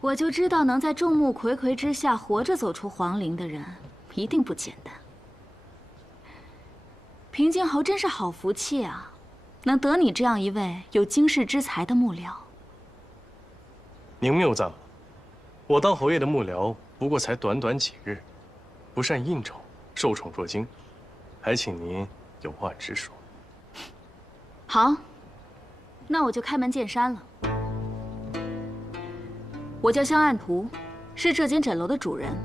我就知道能在众目睽睽之下活着走出皇陵的人，一定不简单。平津侯真是好福气啊，能得你这样一位有经世之才的幕僚。您谬赞了，我当侯爷的幕僚不过才短短几日，不善应酬，受宠若惊，还请您有话直说。好，那我就开门见山了。我叫香岸图，是这间诊楼的主人。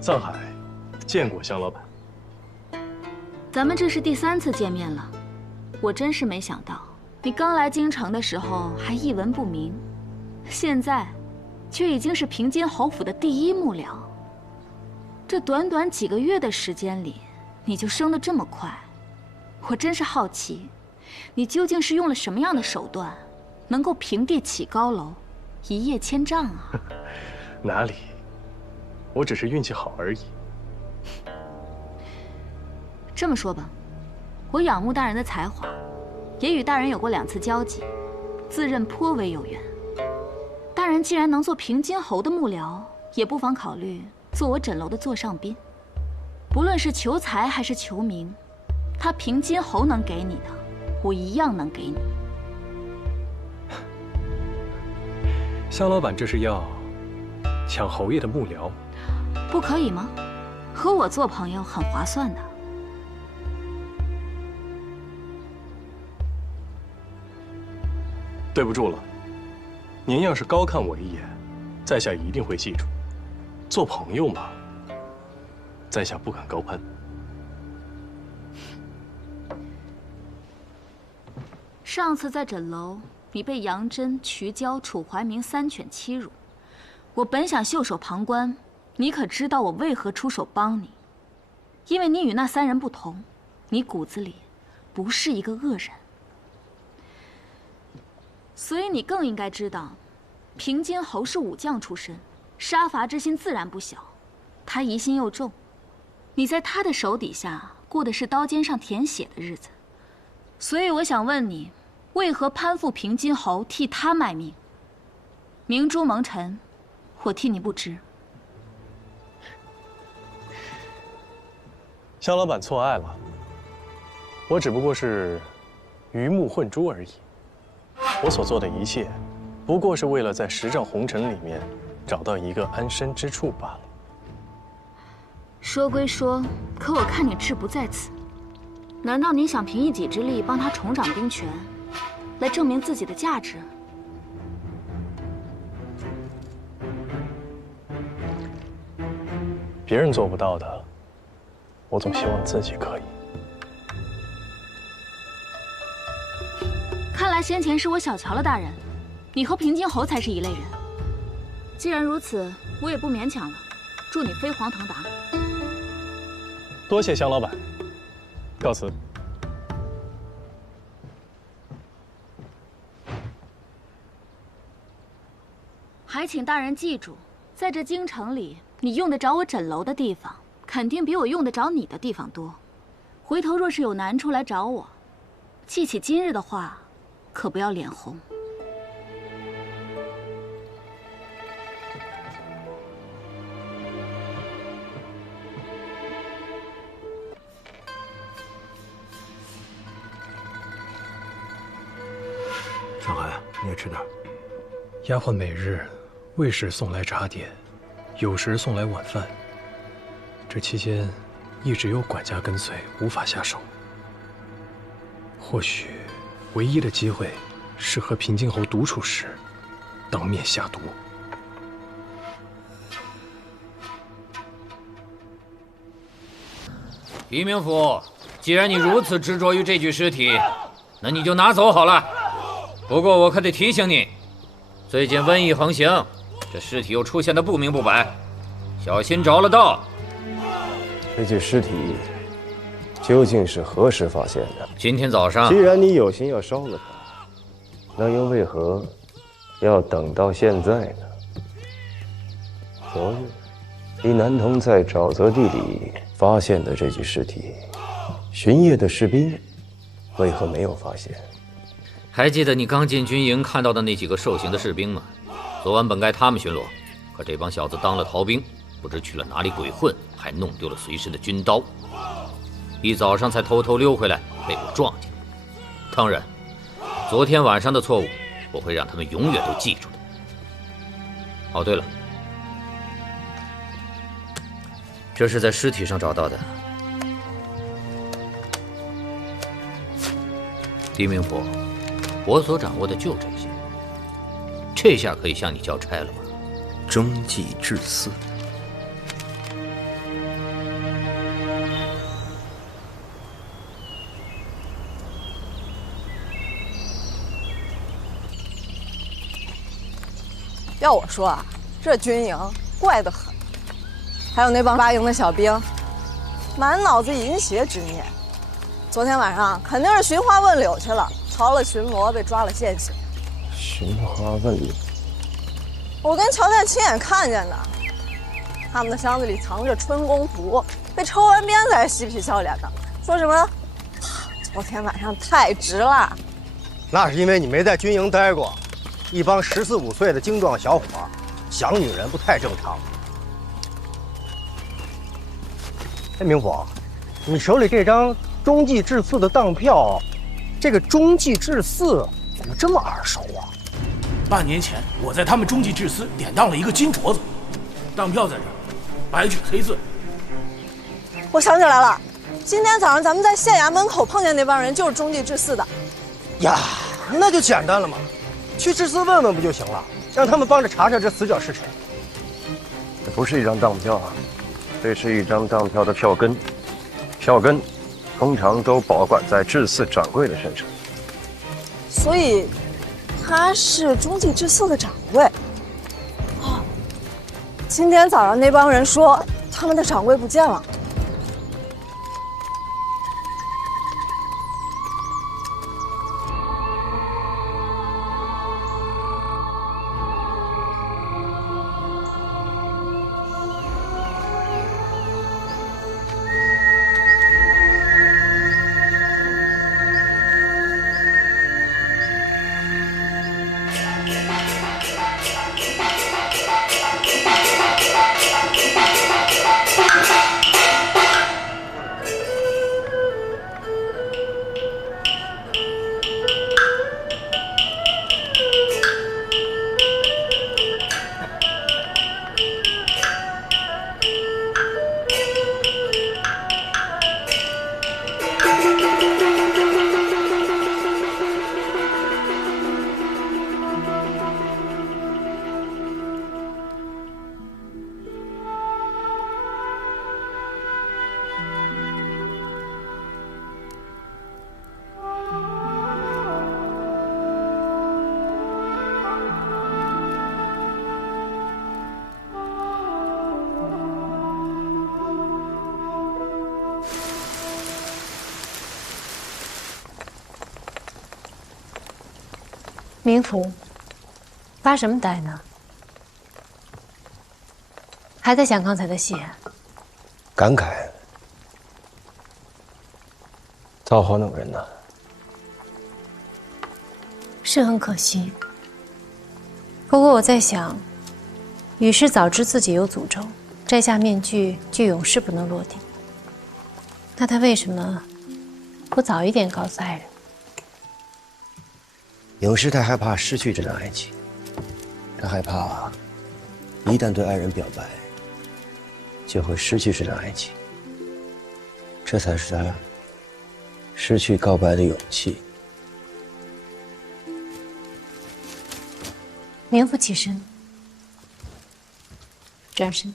藏海，见过香老板。咱们这是第3次见面了，我真是没想到，你刚来京城的时候还一文不名，现在却已经是平津侯府的第1幕僚。这短短几个月的时间里，你就升得这么快，我真是好奇，你究竟是用了什么样的手段，能够平地起高楼，一叶千丈啊？哪里，我只是运气好而已。这么说吧，我仰慕大人的才华，也与大人有过2次交集，自认颇为有缘。大人既然能做平津侯的幕僚，也不妨考虑做我诊楼的座上宾。不论是求财还是求名，他平津侯能给你的，我一样能给你。香老板这是要抢侯爷的幕僚？不可以吗？和我做朋友很划算的。对不住了，您要是高看我一眼，在下一定会记住。做朋友嘛，在下不敢高攀。上次在诊楼，你被杨真、瞿娇、楚怀明3犬欺辱，我本想袖手旁观，你可知道我为何出手帮你？因为你与那3人不同，你骨子里不是一个恶人。所以你更应该知道，平津侯是武将出身，杀伐之心自然不小。他疑心又重，你在他的手底下过的是刀尖上舔血的日子。所以我想问你，为何攀附平津侯，替他卖命？明珠蒙尘，我替你不知。香老板错爱了，我只不过是鱼目混珠而已。我所做的一切，不过是为了在10丈红尘里面找到一个安身之处罢了。说归说，可我看你志不在此。难道你想凭一己之力帮他重掌兵权，来证明自己的价值？别人做不到的，我总希望自己可以。看来先前是我小瞧了大人，你和平津侯才是一类人。既然如此，我也不勉强了，祝你飞黄腾达。多谢香老板，告辞。还请大人记住，在这京城里，你用得着我诊楼的地方，肯定比我用得着你的地方多。回头若是有难处来找我，记起今日的话，可不要脸红。上海，你也吃点。丫鬟每日未时送来茶点，有时送来晚饭。这期间一直有管家跟随，无法下手。或许唯一的机会是和平津侯独处时，当面下毒。李明府，既然你如此执着于这具尸体，那你就拿走好了。不过我可得提醒你，最近瘟疫横行，这尸体又出现的不明不白，小心着了道。这具尸体究竟是何时发现的？今天早上。既然你有心要烧了它，那又为何要等到现在呢？昨日李南童在沼泽地里发现的这具尸体，巡夜的士兵为何没有发现？还记得你刚进军营看到的那几个受刑的士兵吗？昨晚本该他们巡逻，可这帮小子当了逃兵，不知去了哪里鬼混，还弄丢了随身的军刀。一早上才偷偷溜回来，被我撞见。当然，昨天晚上的错误，我会让他们永远都记住的。哦，对了，这是在尸体上找到的。狄明甫，我所掌握的就这些，这下可以向你交差了吧？中计治私。要我说啊，这军营怪得很，还有那帮八营的小兵，满脑子淫邪之念。昨天晚上肯定是寻花问柳去了，逃了巡逻，被抓了现行。寻花问柳，我跟乔太亲眼看见的，他们的箱子里藏着春宫图，被抽完鞭子还嬉皮笑脸的，说什么昨天晚上太值了。那是因为你没在军营待过。一帮14、15岁的精壮小伙，想女人不太正常。哎，明甫，你手里这张中计治四的当票，这个中计治四怎么这么耳熟啊？半年前我在他们中计治司典当了一个金镯子，当票在这儿，白纸黑字。我想起来了，今天早上咱们在县衙门口碰见那帮人，就是中计治四的。呀，那就简单了嘛。去治司问问不就行了？让他们帮着查查这死者是谁。这不是一张当票啊，这是一张当票的票根。票根通常都保管在治四掌柜的身上。所以，他是中计治四的掌柜。哦，今天早上那帮人说他们的掌柜不见了。明甫，发什么呆呢？还在想刚才的戏？感慨，造化弄人呐。是很可惜。不过我在想，羽氏早知自己有诅咒，摘下面具就永世不能落地。那他为什么不早一点告诉爱人？永世太害怕失去这段爱情，他害怕一旦对爱人表白，就会失去这段爱情，这才是他失去告白的勇气。明甫起身，转身。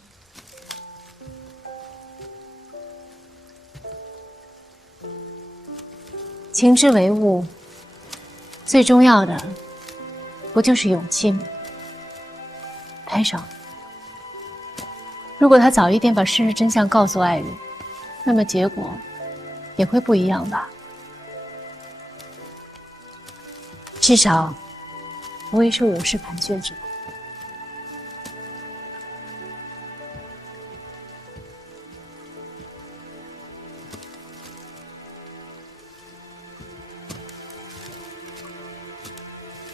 情之为物，最重要的不就是勇气吗？拍手。如果他早一点把事实真相告诉爱人，那么结果也会不一样吧？至少不会受永世盘旋之苦。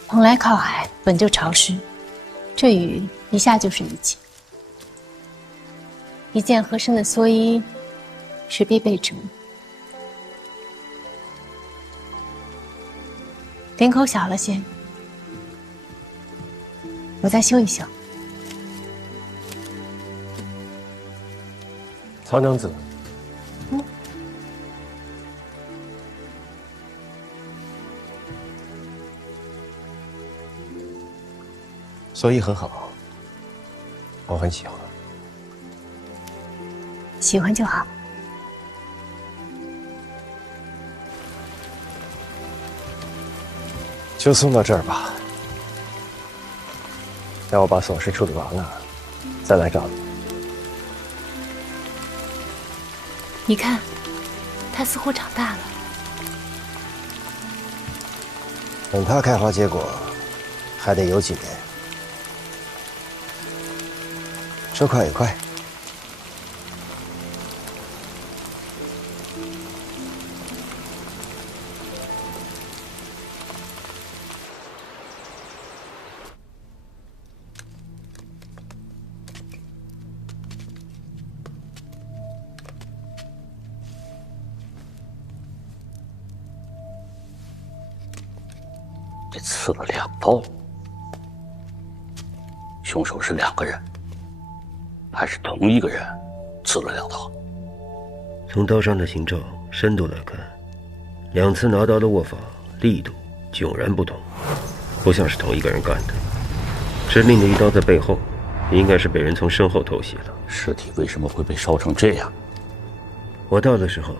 蓬莱靠海本就潮湿，这雨一下就是一季。一件合身的蓑衣是必备之物。领口小了些，我再修一修。曹娘子，蓑衣很好，我很喜欢。喜欢就好。就送到这儿吧。待我把琐事处理完了，再来找你。你看，他似乎长大了。等它开花结果，还得有几年。说快也快。这刺了2刀，凶手是2个人，还是同一个人刺了2刀？从刀伤的形状、深度来看，2次拿刀的握法、力度迥然不同，不像是同一个人干的。致命的一刀在背后，应该是被人从身后偷袭的。尸体为什么会被烧成这样？我到的时候，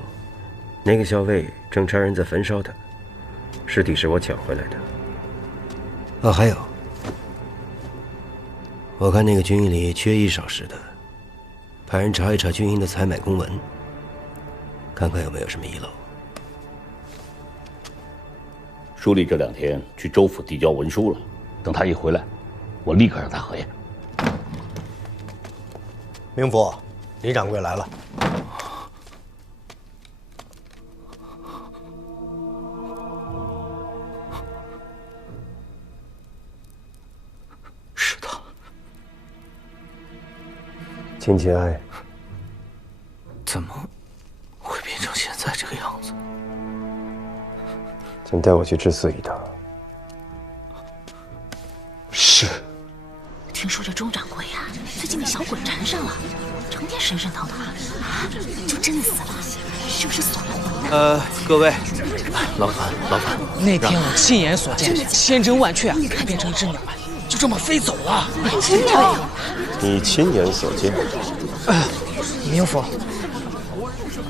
那个校尉正差人在焚烧他，尸体是我抢回来的。哦，还有，我看那个军营里缺衣少食的，派人查一查军营的采买公文，看看有没有什么遗漏。书吏这2天去州府递交文书了，等他一回来，我立刻让他核验。明府，李掌柜来了。是他。秦节哀。怎么会变成现在这个样子？请带我去治肆一趟。是。听说这钟掌柜呀，最近被小鬼缠上了，成天神神叨叨的，就真的死了，是不是锁了魂？各位，老板，那天我亲眼所见，千真万确啊，它变成一只鸟，就这么飞走了。你亲眼所见？明府，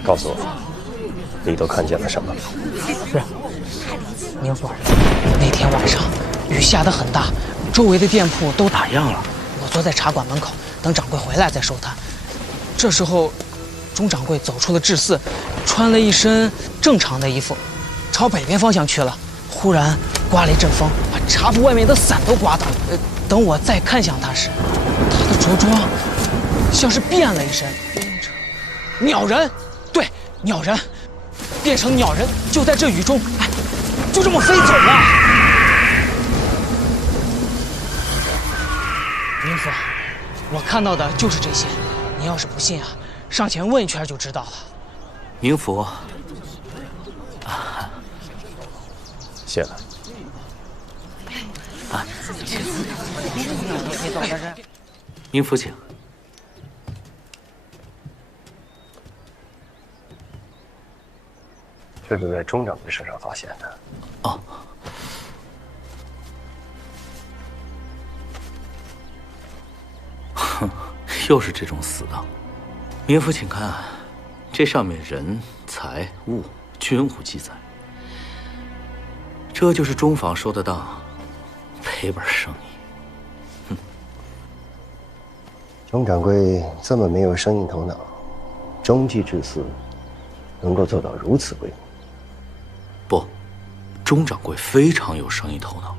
告诉我，你都看见了什么？是，明府，那天晚上雨下得很大，周围的店铺都打烊了。我坐在茶馆门口，等掌柜回来再收摊。这时候，钟掌柜走出了治肆，穿了一身正常的衣服，朝北边方向去了。忽然刮了一阵风，把茶铺外面的伞都刮倒。等我再看向他时，他的着装像是变了一身，鸟人，对，鸟人，变成鸟人，就在这雨中，哎，就这么飞走了。明府，我看到的就是这些，你要是不信啊，上前问一圈就知道了。明府，谢了。啊，请。明府请。这是在钟掌柜身上发现的。哦。哼，又是这种死的。明府，请看，这上面人、财物均无记载。这就是钟坊说的当，赔本生意。哼，钟掌柜这么没有生意头脑，中计治私，能够做到如此规模。不，钟掌柜非常有生意头脑，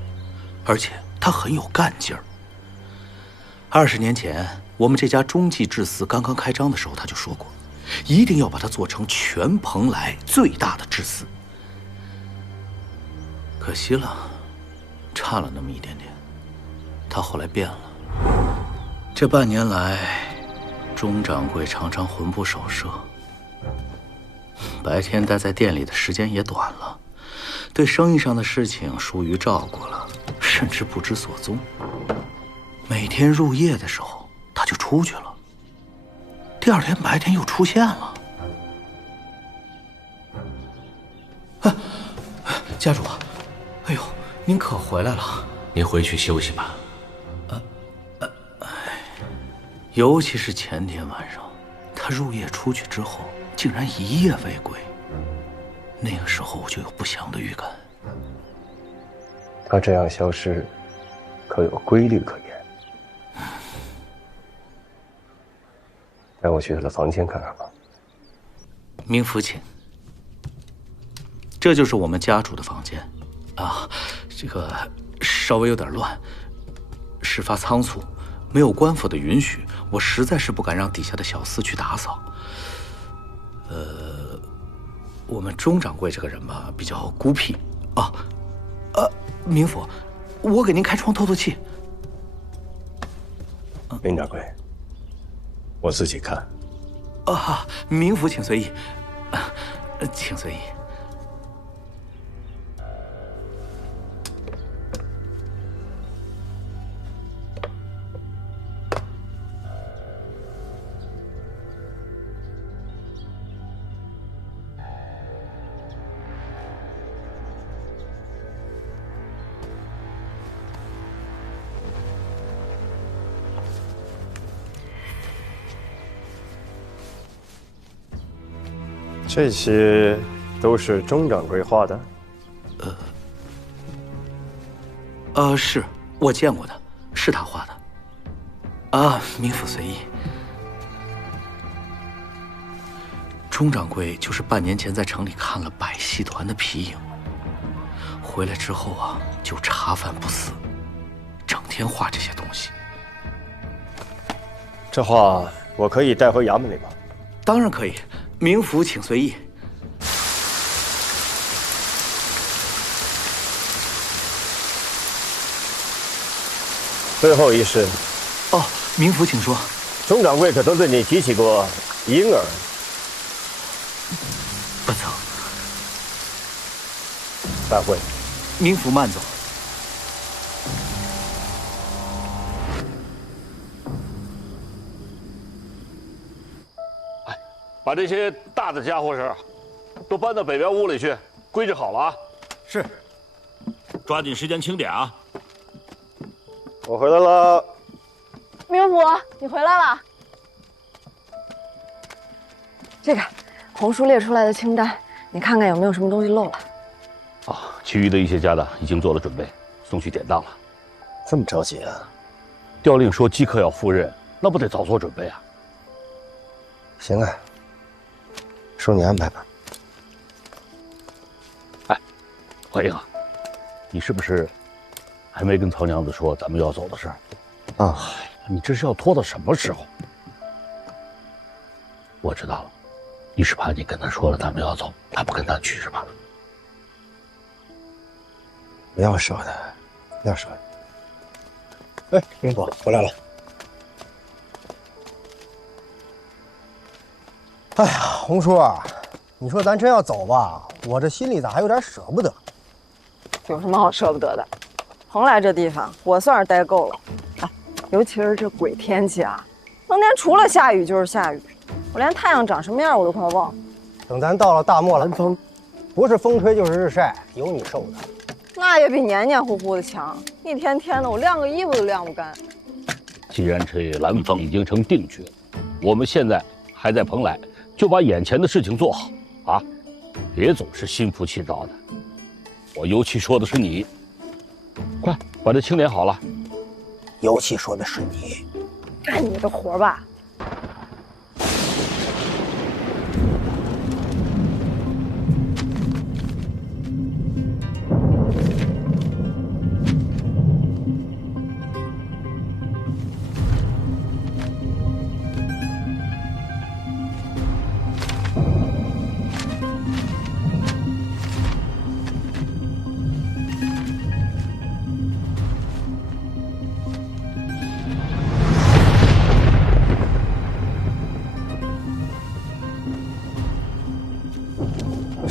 而且他很有干劲儿。20年前，我们这家中计治私刚刚开张的时候，他就说过，一定要把它做成全蓬莱最大的治私。可惜了，差了那么一点点。他后来变了。这半年来，钟掌柜常常魂不守舍，白天待在店里的时间也短了，对生意上的事情疏于照顾了，甚至不知所踪。每天入夜的时候他就出去了，第二天白天又出现了。家主，哎呦，您可回来了。您回去休息吧。尤其是前天晚上，他入夜出去之后，竟然一夜未归。那个时候我就有不祥的预感。他这样消失，可有规律可言？带我去他的房间看看吧。明府请。这就是我们家主的房间，啊，这个稍微有点乱，事发仓促，没有官府的允许，我实在是不敢让底下的小厮去打扫。我们钟掌柜这个人吧，比较孤僻啊。明府，我给您开窗透透气。林掌柜，我自己看。明府请随意，请随意。这些都是钟掌柜画的？是我见过的，是他画的。明府随意。钟掌柜就是半年前在城里看了百戏团的皮影，回来之后啊，就茶饭不思，整天画这些东西。这画我可以带回衙门里吗？当然可以。明府请随意。最后一事。明府请说。钟掌柜可曾对你提起过婴儿？不曾。散会。明府慢走。把这些大的家伙事都搬到北边屋里去，归置好了啊。是，抓紧时间清点啊。我回来了。明府，你回来了。这个红叔列出来的清单，你看看有没有什么东西漏了。其余的一些家当已经做了准备，送去典当了。这么着急啊？调令说即刻要赴任，那不得早做准备啊？行啊。说你安排吧。怀英啊，你是不是还没跟曹娘子说咱们要走的事儿？你这是要拖到什么时候？我知道了，你是怕你跟他说了咱们要走，他不跟他去是吧？不要说的，不要说的。哎，明府回来了。哎呀，红叔啊，你说咱真要走吧，我这心里咋还有点舍不得？有什么好舍不得的？蓬莱这地方，我算是待够了。尤其是这鬼天气啊，当天除了下雨就是下雨，我连太阳长什么样我都快忘了。等咱到了大漠南方，不是风吹就是日晒，有你受的。那也比黏黏糊糊的强，一天天的我晾个衣服都晾不干。既然这蓝风已经成定局了，我们现在还在蓬莱，就把眼前的事情做好啊，别总是心浮气躁的。我尤其说的是你，快把这清点好了。尤其说的是你，干你的活吧。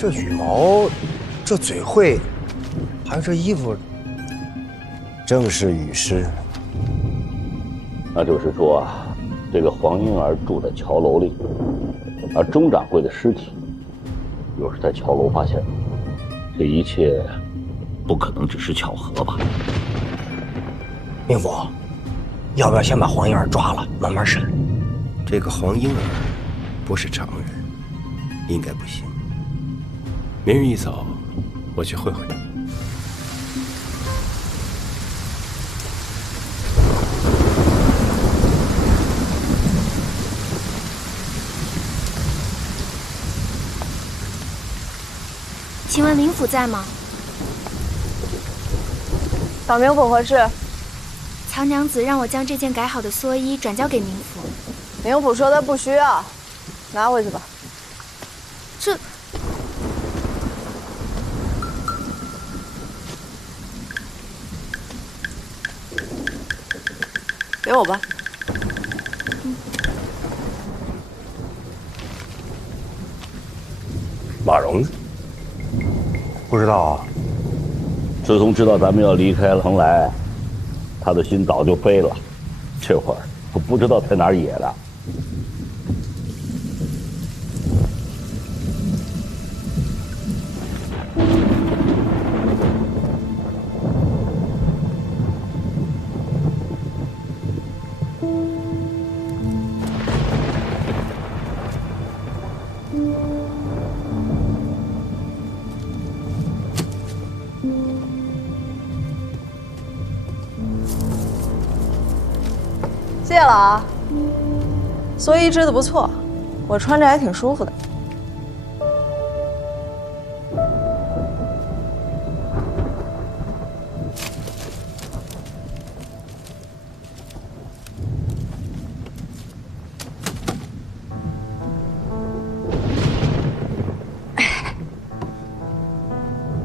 这羽毛，这嘴喙，还有这衣服，正是羽狮。那就是说啊，这个黄莺儿住在桥楼里，而钟掌柜的尸体又是在桥楼发现的。这一切不可能只是巧合吧？明府，要不要先把黄莺儿抓了，慢慢审？这个黄莺儿不是常人，应该不行。明日一早，我去会会你。请问明府在吗？找明府何事？曹娘子让我将这件改好的蓑衣转交给明府。明府说他不需要，拿回去吧。这……给我吧。马蓉呢？不知道啊。自从知道咱们要离开了蓬莱，他的心早就飞了，这会儿都不知道在哪儿野了。谢了啊，蓑衣织的不错，我穿着还挺舒服的。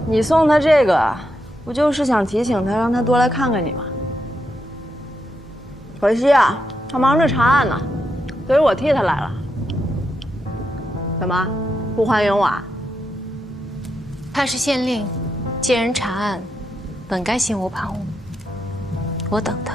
你送他这个，不就是想提醒他，让他多来看看你吗？可惜啊，他忙着查案呢，所以我替他来了。怎么，不欢迎我啊？他是县令，见人查案，本该心无旁骛。我等他。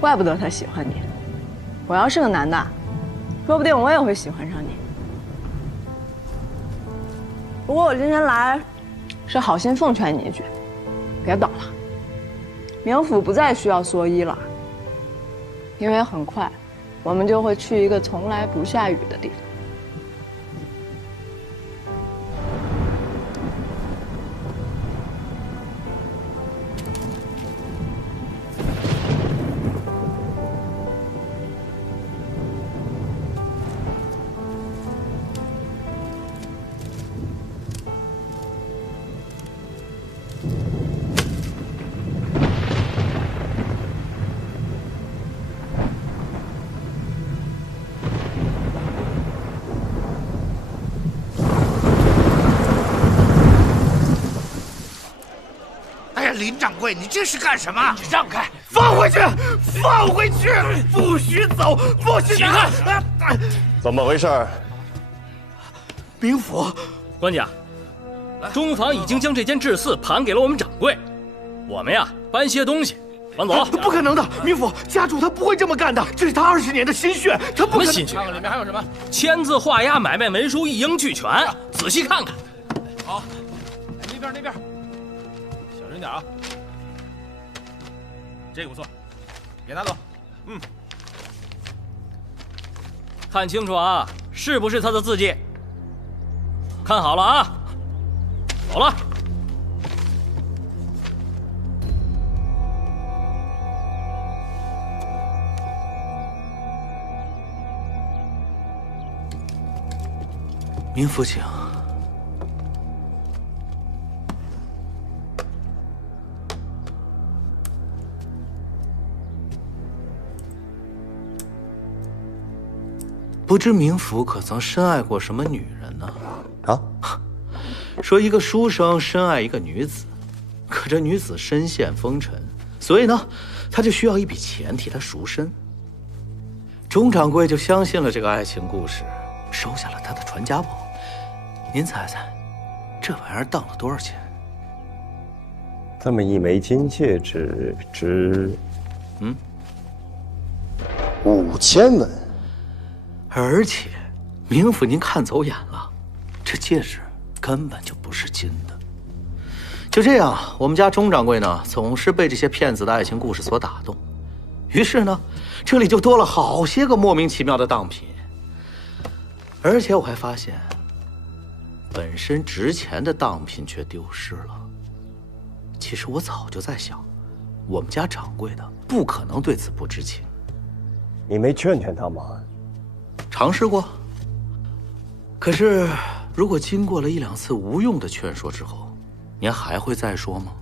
怪不得他喜欢你。我要是个男的，说不定我也会喜欢上你。不过我今天来，是好心奉劝你一句，别等了。明府不再需要蓑衣了，因为很快，我们就会去一个从来不下雨的地方。林掌柜，你这是干什么？你让开！放回去！放回去！不许走！不许拿！怎么回事？明府，官家，中坊已经将这间制寺盘给了我们掌柜，我们呀搬些东西，往走。不可能的，明府家主他不会这么干的，这是他20年的心血，他不可能。什么心血？看看里面还有什么？签字、画押、买卖文书一应俱全，仔细看看。好，那边。小心点啊！这个不错，别拿走。看清楚啊，是不是他的字迹？看好了啊！走了。明府请。不知明府可曾深爱过什么女人呢？啊？说一个书生深爱一个女子，可这女子身陷风尘，所以呢，他就需要一笔钱替她赎身。钟掌柜就相信了这个爱情故事，收下了他的传家宝。您猜猜，这玩意儿当了多少钱？这么一枚金戒指值，5000文。而且，明府您看走眼了，这戒指根本就不是金的。就这样，我们家钟掌柜呢，总是被这些骗子的爱情故事所打动，于是呢，这里就多了好些个莫名其妙的当品。而且我还发现，本身值钱的当品却丢失了。其实我早就在想，我们家掌柜的不可能对此不知情。你没劝劝他吗？尝试过，可是如果经过了1、2次无用的劝说之后，您还会再说吗？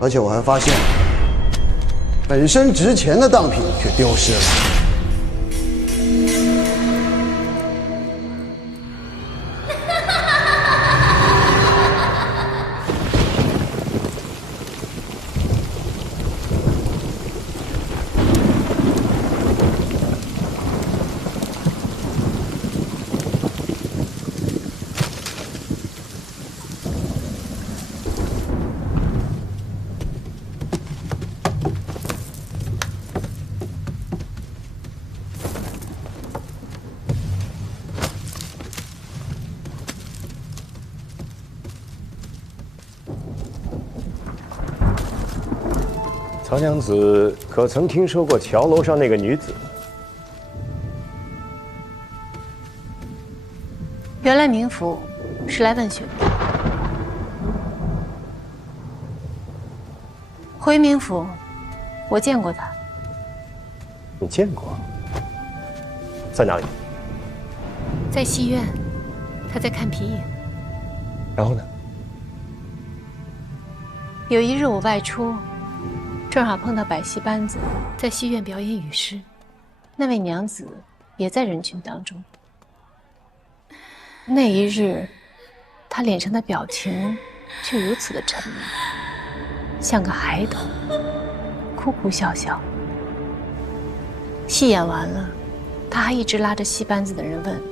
而且我还发现，本身值钱的当品却丢失了。曹娘子可曾听说过桥楼上那个女子？原来明府是来问询的。回明府，我见过她。你见过？在哪里？在戏院，她在看皮影。然后呢？有一日我外出。正好碰到百戏班子在戏院表演羽诗，那位娘子也在人群当中。那一日，她脸上的表情却如此的沉默，像个孩童，哭哭笑笑。戏演完了，她还一直拉着戏班子的人问：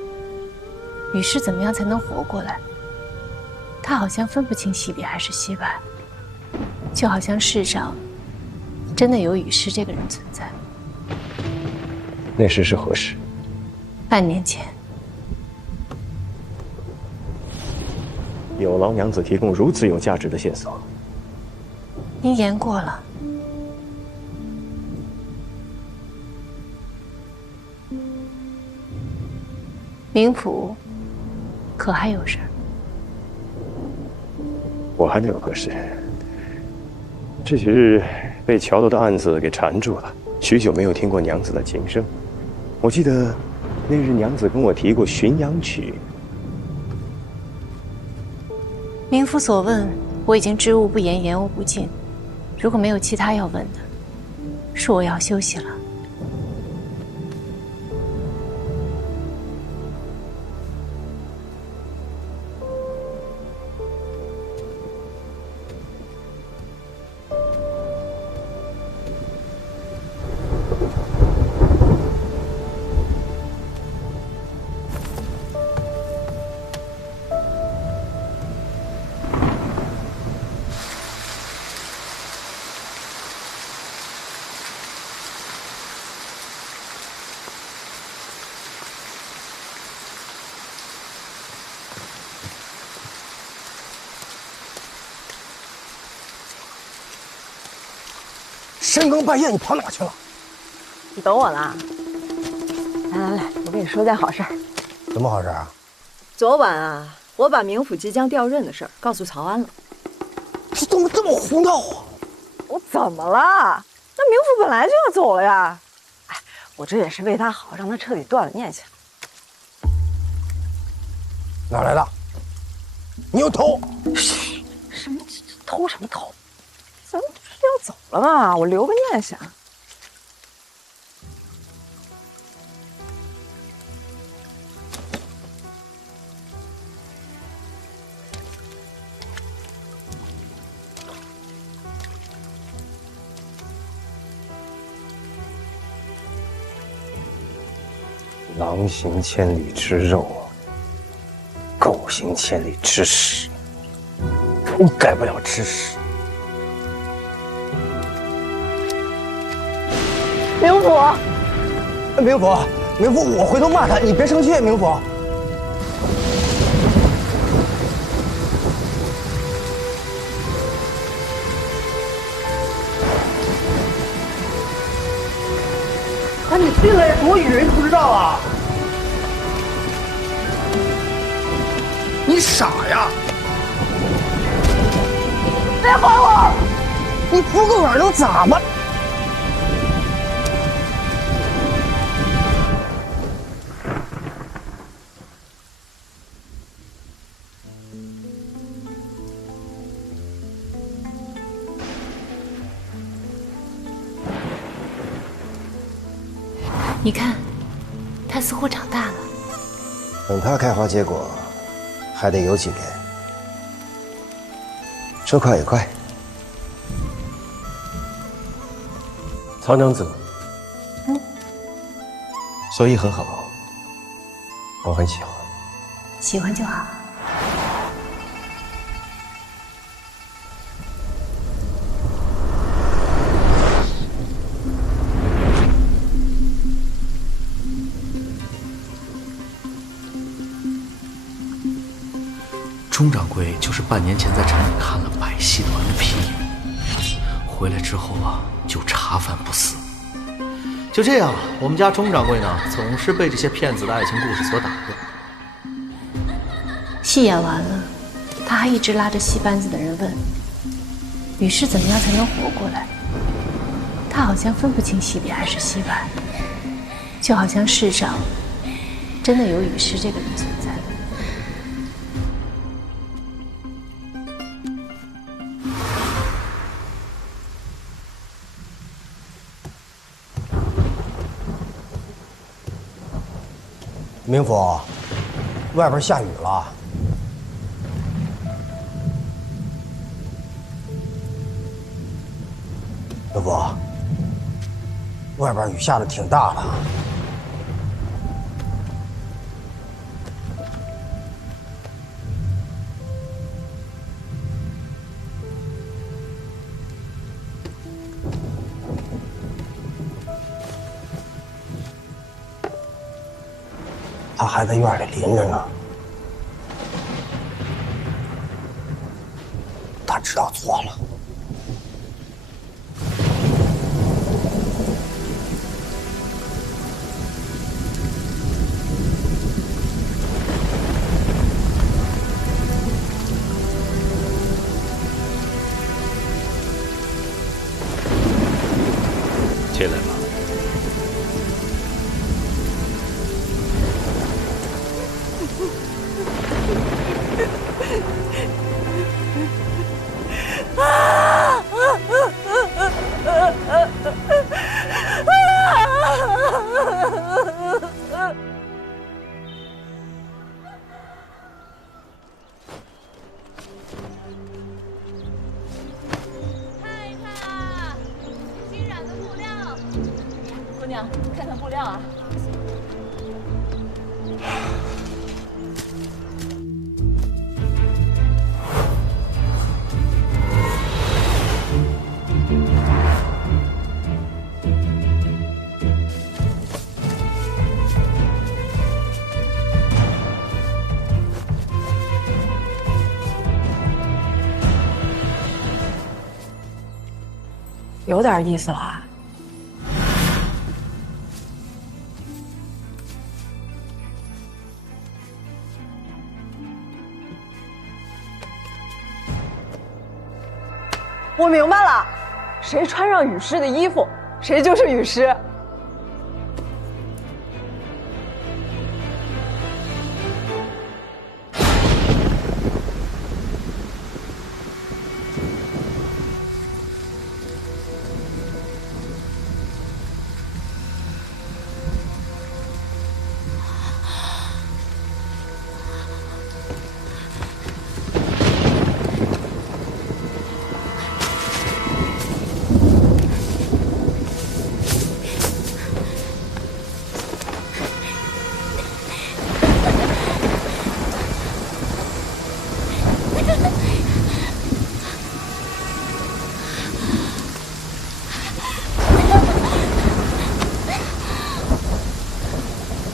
羽诗怎么样才能活过来？她好像分不清戏里还是戏外，就好像世上真的有羽诗这个人存在。那时是何时？半年前。有劳娘子提供如此有价值的线索。您言过了。明府可还有事儿？我还没有何事。这几日被桥楼的案子给缠住了，许久没有听过娘子的琴声。我记得那日娘子跟我提过《浔阳曲》。明府所问，我已经知无不言，言无不尽。如果没有其他要问的，恕我要休息了。深更半夜你跑哪去了？你等我呢。来，我跟你说件好事儿。什么好事啊？昨晚啊，我把明府即将调任的事儿告诉曹安了。你怎么这么胡闹啊？我怎么了？那明府本来就要走了呀。哎，我这也是为他好，让他彻底断了念想。哪来的？你又偷？什么偷什么偷？咱们不是要走了吗？我留个念想。狼行千里之肉，狗行千里之屎，你改不了吃屎。明府，我回头骂他，你别生气，明府。啊，你进来躲雨，你不知道啊？你傻呀！别管我！你扑个吻能咋么？你看，他似乎长大了。等他开花结果，还得有几年。说快也快。曹娘子，所以很好，我很喜欢。喜欢就好。钟掌柜就是半年前在城里看了百戏团的皮影，回来之后啊，就茶饭不思。就这样，我们家钟掌柜呢，总是被这些骗子的爱情故事所打动。戏演完了，他还一直拉着戏班子的人问：雨师怎么样才能活过来？他好像分不清西里还是西外，就好像世上真的有雨师这个人存在。明府，外边下雨了。明府，外边雨下的挺大的。他还在院里淋着呢，他知道错了。进来吧。姑娘，看看布料啊。有点意思了啊。我明白了，谁穿上雨师的衣服，谁就是雨师。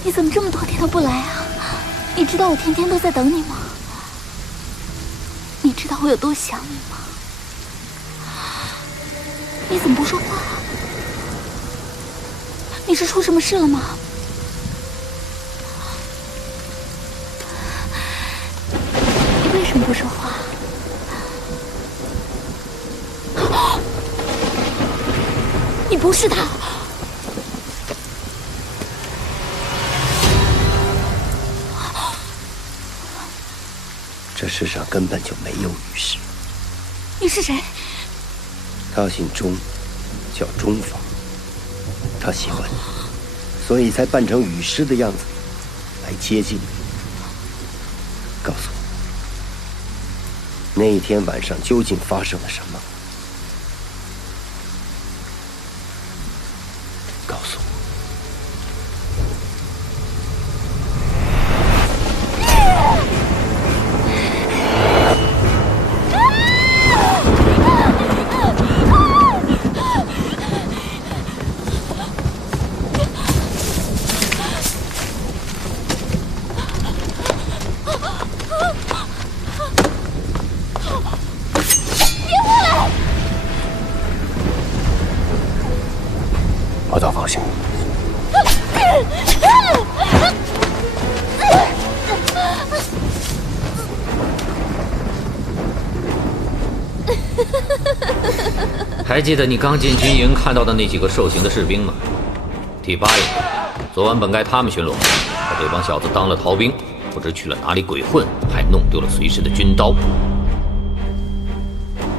你怎么这么多天都不来啊？你知道我天天都在等你吗？你知道我有多想你吗？你怎么不说话？你是出什么事了吗？你为什么不说话？你不是他。这世上根本就没有雨师。你是谁？他姓钟，叫钟房。他喜欢你，所以才扮成雨师的样子来接近你。告诉我，那一天晚上究竟发生了什么？告诉我。我倒放心。还记得你刚进军营看到的那几个受刑的士兵吗？第8营，昨晚本该他们巡逻，可这帮小子当了逃兵，不知去了哪里鬼混，还弄丢了随身的军刀。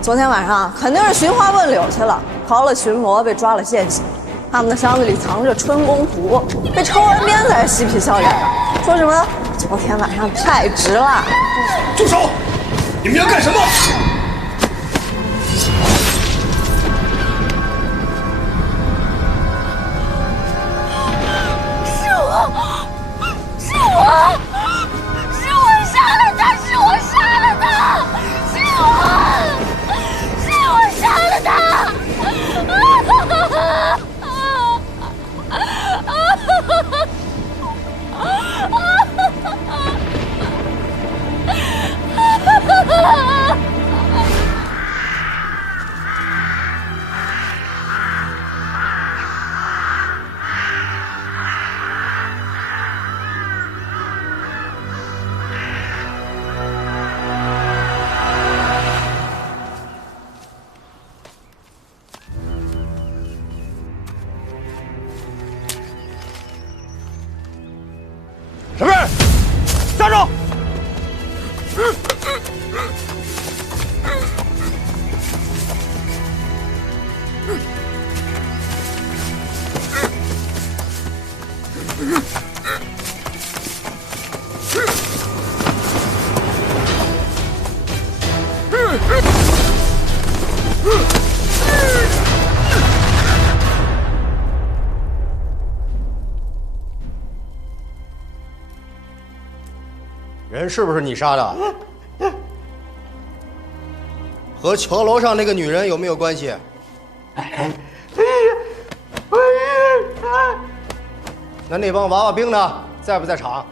昨天晚上肯定是寻花问柳去了，逃了巡逻，被抓了现行。他们的箱子里藏着春宫图，被抽完鞭才嬉皮笑脸的，说什么昨天晚上太值了。住手！你们要干什么？是我杀了他，是我杀了他，是我杀了他。什么人？站住！人是不是你杀的？和桥楼上那个女人有没有关系？那帮娃娃兵呢？在不在场？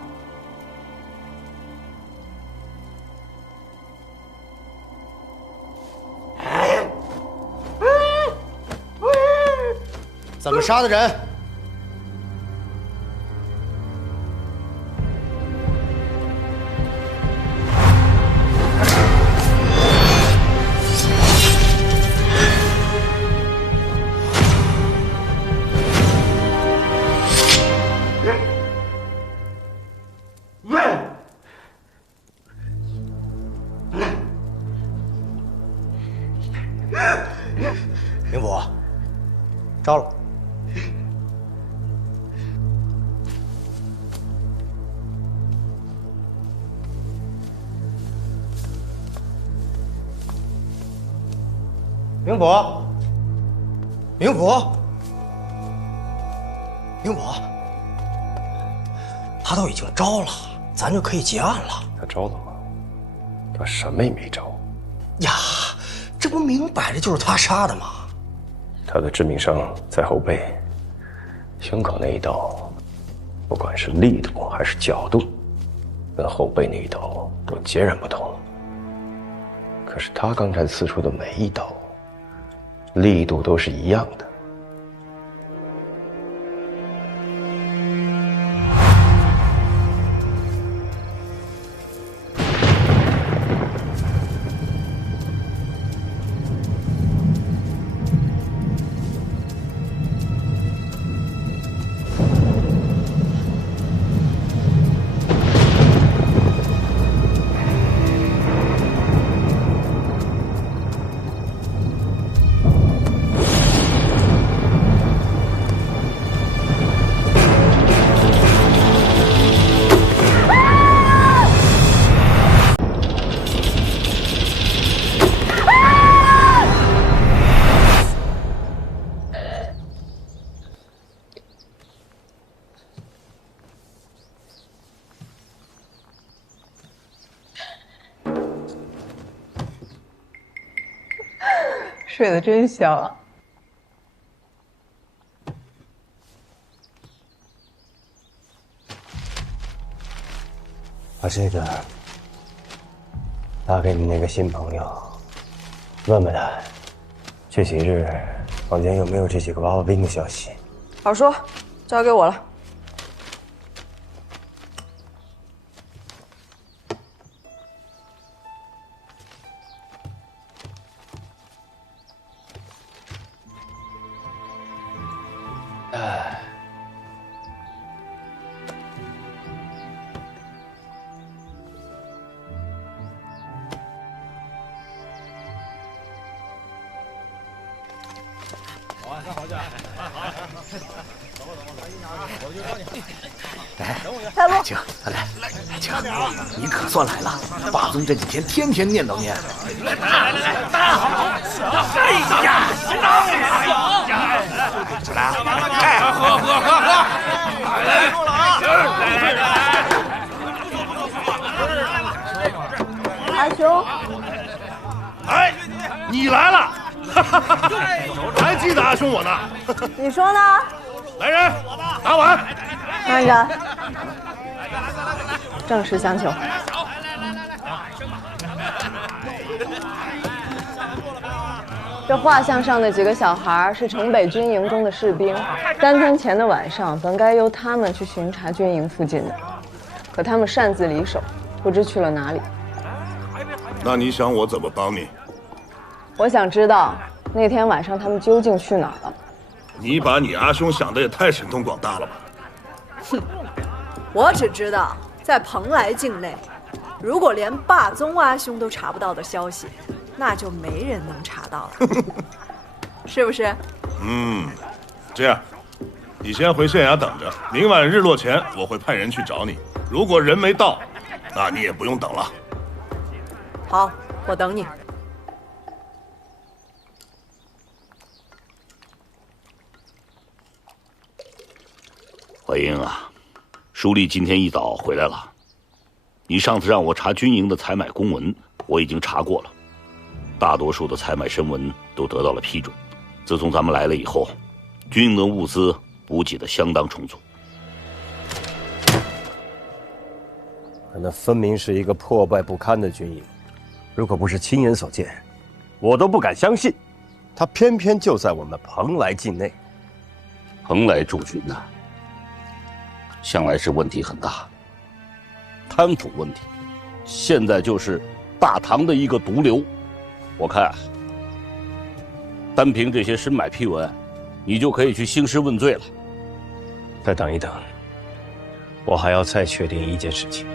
怎么杀的人？明府，招了。明府，明府，明府，他都已经招了，咱就可以结案了。他招了吗？他什么也没招。呀，这不明摆着就是他杀的吗？他的致命伤在后背，胸口那一刀，不管是力度还是角度，跟后背那一刀都截然不同。可是他刚才刺出的每一刀，力度都是一样的。睡得真香啊！把这个打给你那个新朋友，问问他，这几日坊间有没有这几个娃娃兵的消息。好说，交给我了。来，青，来，青，你可算来了。霸宗这几天天天念叨您。来，大好，哎呀，来，喝，来，阿兄，哎，你来了，还记得阿兄我呢？你说呢？来人，打碗。慢着，正事相求。这画像上的几个小孩是城北军营中的士兵，3天前的晚上本该由他们去巡查军营附近的，可他们擅自离守，不知去了哪里。那你想我怎么帮你？我想知道那天晚上他们究竟去哪儿了。你把你阿兄想的也太神通广大了吧？哼，我只知道在蓬莱境内，如果连霸宗阿兄都查不到的消息，那就没人能查到了，是不是？这样，你先回县衙等着，明晚日落前我会派人去找你。如果人没到，那你也不用等了。好，我等你。怀英啊，书吏今天一早回来了。你上次让我查军营的采买公文，我已经查过了，大多数的采买申文都得到了批准。自从咱们来了以后，军营的物资补给的相当充足。那分明是一个破败不堪的军营，如果不是亲眼所见，我都不敢相信，他偏偏就在我们蓬莱境内。蓬莱驻军呐，向来是问题很大，贪腐问题，现在就是大唐的一个毒瘤。我看，单凭这些申买批文，你就可以去兴师问罪了。再等一等，我还要再确定一件事情。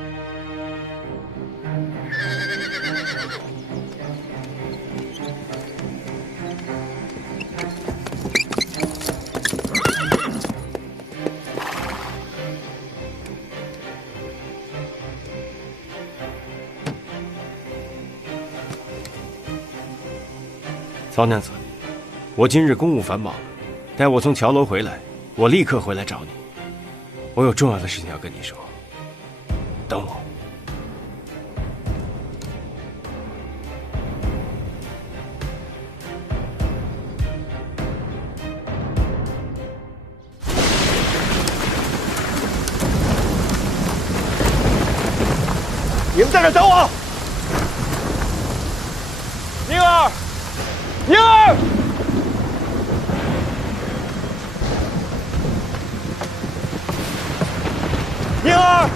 曹娘子，我今日公务繁忙，待我从桥楼回来，我立刻回来找你。我有重要的事情要跟你说，等我。你们在这等我。宁儿，宁儿。 宁儿，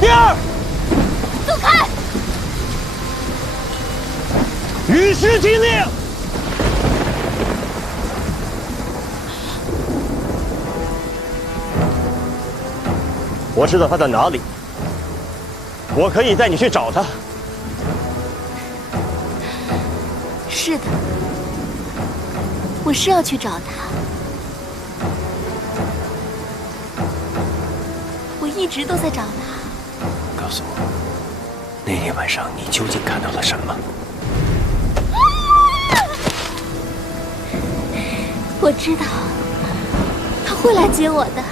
宁儿，走开！与时俱进。我知道他在哪里。 我可以带你去找他。是的，我是要去找他。我一直都在找他。告诉我，那天晚上你究竟看到了什么？我知道，他会来接我的。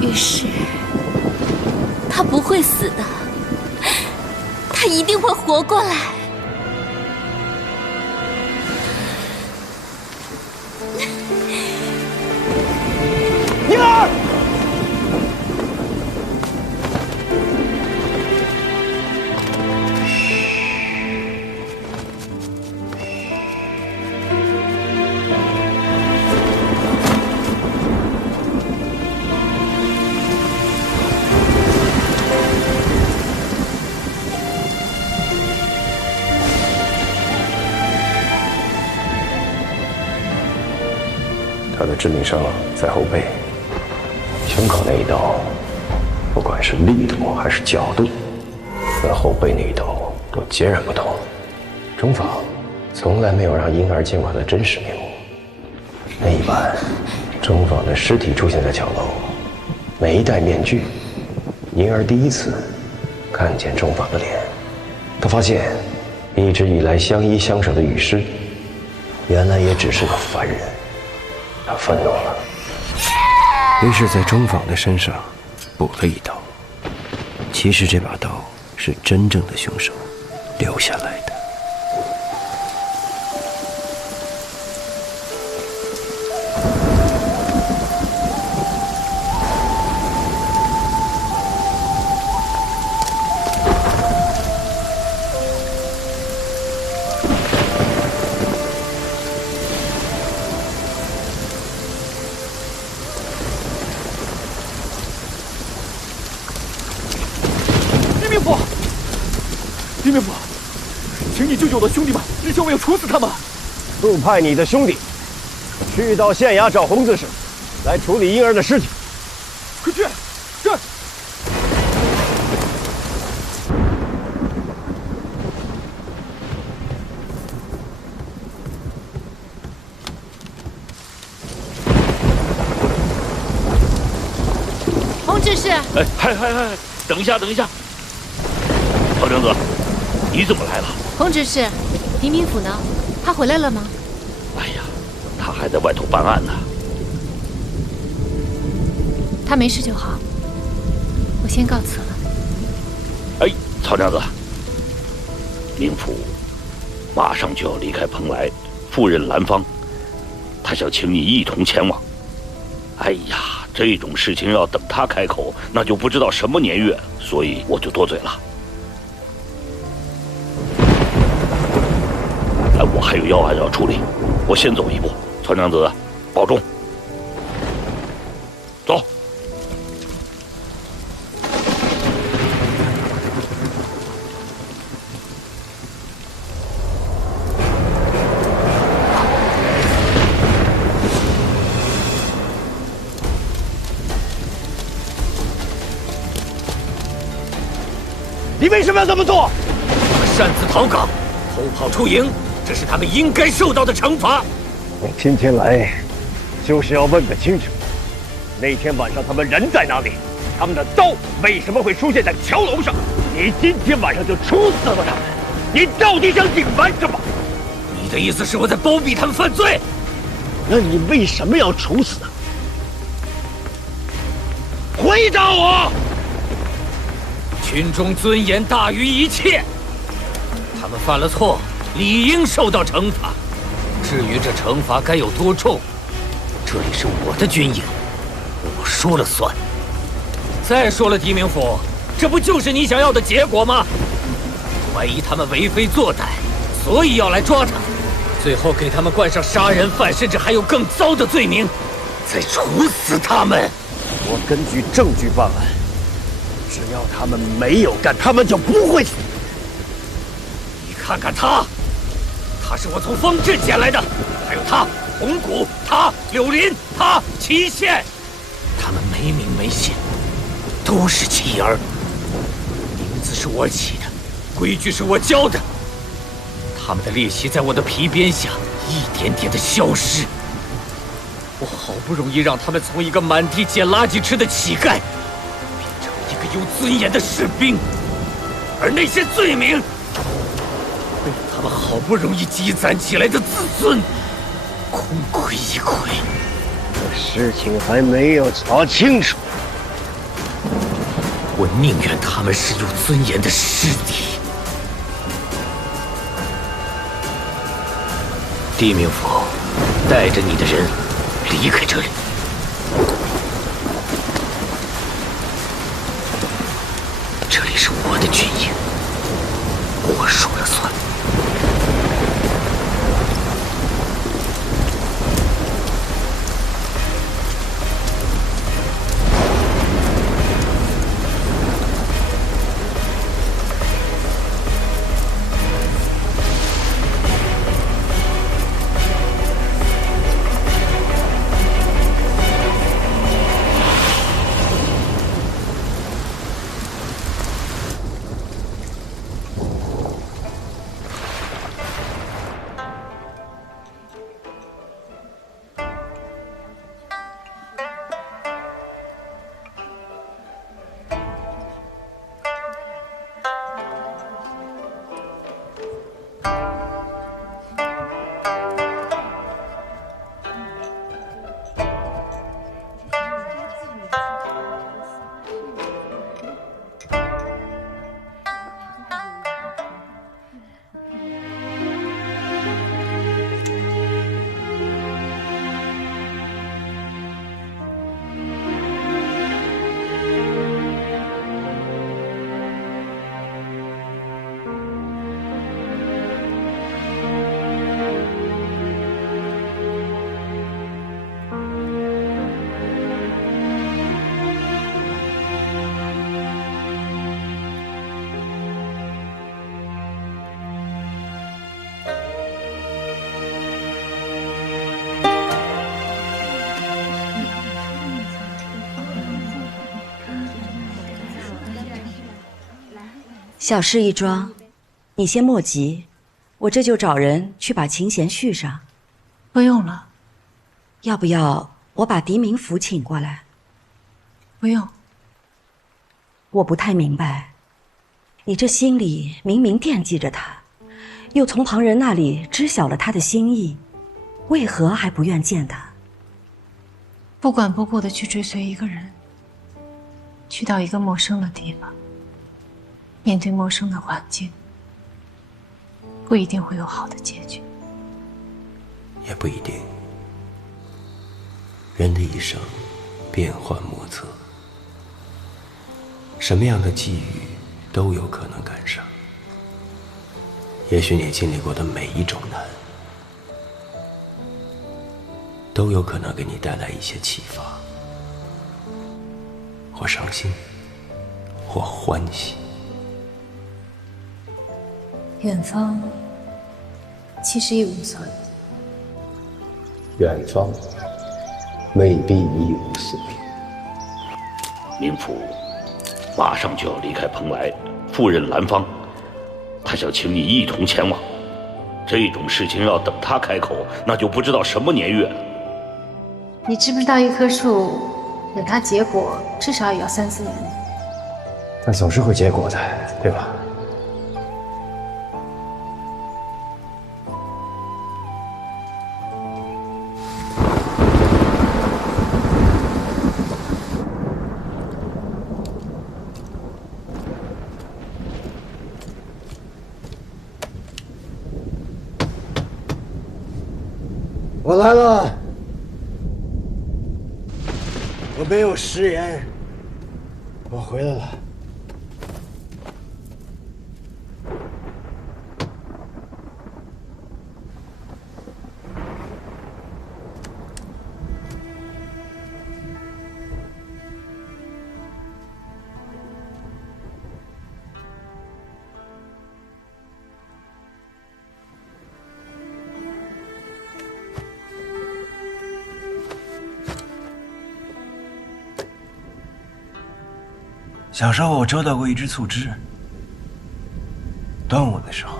于是，他不会死的，他一定会活过来。宁儿，他的致命伤在后背，胸口那一刀，不管是力度还是角度，和后背那一刀都截然不同。钟法从来没有让婴儿见过他的真实面目。那一晚，钟坊的尸体出现在桥楼，没戴面具，婴儿第一次看见钟坊的脸，他发现一直以来相依相守的雨师，原来也只是个凡人。 他愤怒了，于是，在钟坊的身上补了一刀。其实这把刀是真正的凶手留下来的。李命府，请你救救我的兄弟们，日后我要处死他们。速派你的兄弟去到县衙找洪刺史，来处理婴儿的尸体。快去！是。洪执事。哎，嗨，等一下，等一下，曹正子。 你怎么来了？洪执事，黎明府呢？他回来了吗？哎呀，他还在外头办案呢。他没事就好，我先告辞了。哎，曹娘子，明府马上就要离开蓬莱，赴任兰芳，他想请你一同前往。哎呀，这种事情要等他开口，那就不知道什么年月了，所以我就多嘴了。哎，我还有要案要处理，我先走一步。曹娘子，保重。走。你为什么要这么做？他们擅自逃港，偷跑出营，这是他们应该受到的惩罚。我今天来，就是要问个清楚。那天晚上他们人在哪里？他们的刀为什么会出现在桥楼上？你今天晚上就处死了他们，你到底想隐瞒什么？你的意思是我在包庇他们犯罪？那你为什么要处死？回答我！群众尊严大于一切，他们犯了错，理应受到惩罚。至于这惩罚该有多重，这里是我的军营，我说了算。再说了，狄明府，这不就是你想要的结果吗？怀疑他们为非作歹，所以要来抓他，最后给他们冠上杀人犯，甚至还有更糟的罪名，再处死他们。我根据证据办案。只要他们没有干，他们就不会死。你看看他，他是我从方镇捡来的，还有他红谷，他柳林，他祁县，他们没名没姓，都是弃儿。名字是我起的，规矩是我教的，他们的练习在我的皮鞭下一点点的消失。我好不容易让他们从一个满地捡垃圾吃的乞丐。有尊严的士兵，而那些罪名，为了他们好不容易积攒起来的自尊，空亏一篑。这事情还没有查清楚，我宁愿他们是有尊严的尸体。地明府，带着你的人离开这里。这里是我的军营，我说了算。小事一桩，你先莫急，我这就找人去把琴弦续上。不用了。要不要我把狄明府请过来？不用。我不太明白，你这心里明明惦记着他，又从旁人那里知晓了他的心意，为何还不愿见他？不管不顾的去追随一个人，去到一个陌生的地方，面对陌生的环境，不一定会有好的结局。也不一定。人的一生变幻莫测，什么样的际遇都有可能赶上。也许你经历过的每一种难，都有可能给你带来一些启发，或伤心，或欢喜。远方其实一无所有，远方未必一无所有。冥府马上就要离开蓬莱，赴任兰芳，他想请你一同前往。这种事情要等他开口，那就不知道什么年月了。你知不知道一棵树等它结果至少也要3、4年？但总是会结果的，对吧？我来了，我没有食言，我回来了。小时候我捉到过一只醋汁，端午的时候，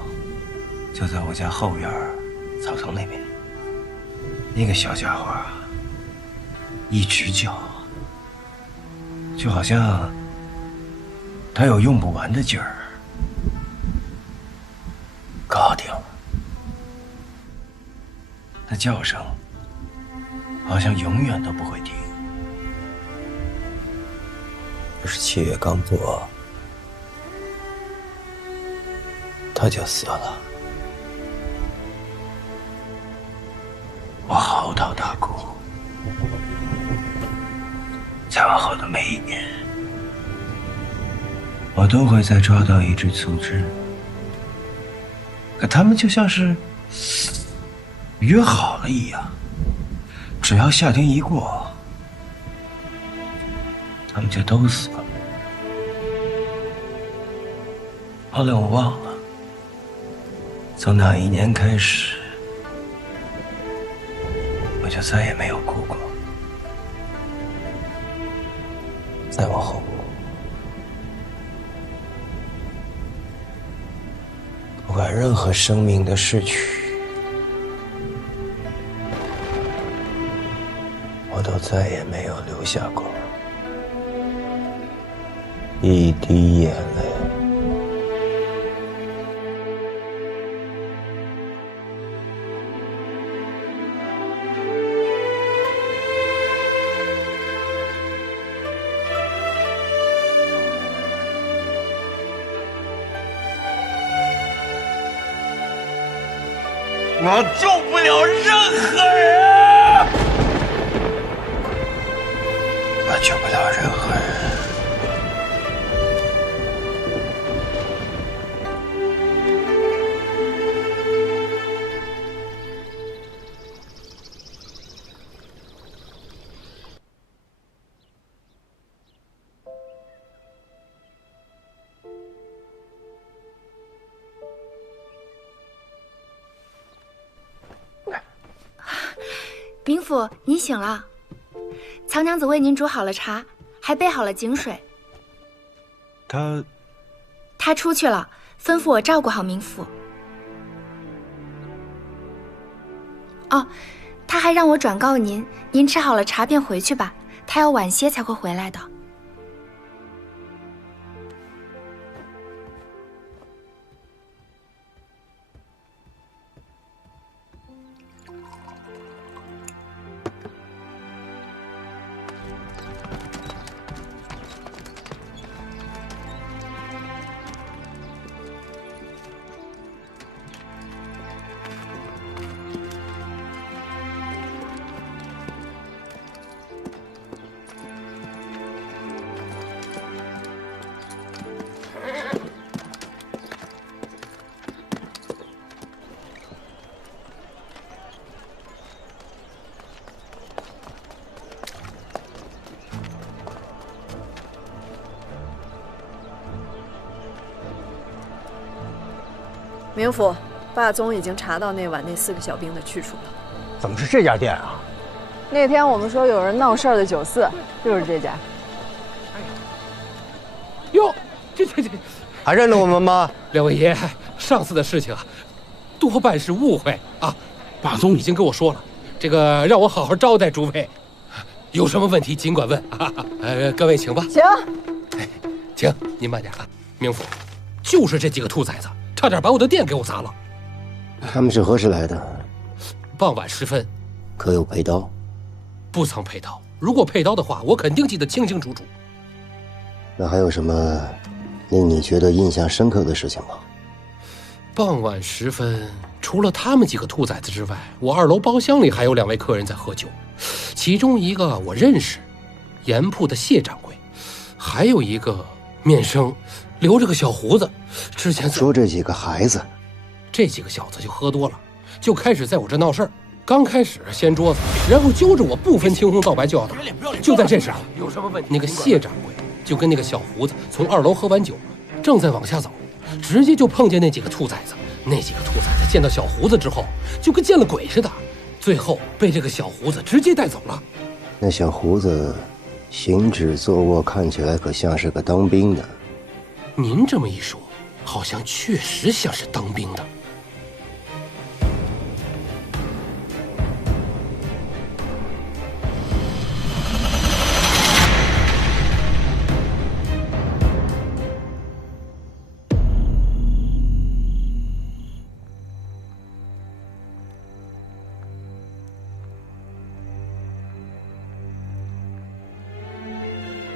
就在我家后院草丛那边。那个小家伙啊，一直叫，就好像他有用不完的劲儿。可好听了，那叫声好像永远都不会停。可是7月刚过，他就死了。我嚎啕大哭。再往后的每一年，我都会再抓到一只醋汁，可他们就像是约好了一样，只要夏天一过，他们就都死了。后来我忘了，从那一年开始，我就再也没有哭过。再往后，不管任何生命的逝去，我都再也没有流下过一滴眼泪。我救不了任何人，我救不了任何人。禀府，您醒了。曹娘子为您煮好了茶，还备好了井水。她出去了，吩咐我照顾好冥府。哦，她还让我转告您，您吃好了茶便回去吧，她要晚些才会回来的。冥府，霸总已经查到那晚那4个小兵的去处了。怎么是这家店啊？那天我们说有人闹事儿的酒肆，就是这家。哟，这还认得我们吗？两位爷，上次的事情啊，多半是误会啊。霸总已经跟我说了，这个让我好好招待诸位，有什么问题尽管问啊。各位请吧。请。请您慢点啊。冥府，就是这几个兔崽子，差点把我的店给我砸了。他们是何时来的？傍晚时分。可有配刀？不曾配刀。如果配刀的话，我肯定记得清清楚楚。那还有什么令你觉得印象深刻的事情吗？傍晚时分，除了他们几个兔崽子之外，我2楼包厢里还有2位客人在喝酒，其中一个我认识，盐铺的谢掌柜，还有一个面生，留着个小胡子，之前说这几个孩子，这几个小子就喝多了，就开始在我这闹事儿。刚开始掀桌子，然后揪着我不分青红皂白就要打。就在这时候，有什么问题？那个谢掌柜就跟那个小胡子从2楼喝完酒，正在往下走，直接就碰见那几个兔崽子。那几个兔崽子见到小胡子之后，就跟见了鬼似的，最后被这个小胡子直接带走了。那小胡子行止坐卧看起来可像是个当兵的。您这么一说，好像确实像是当兵的。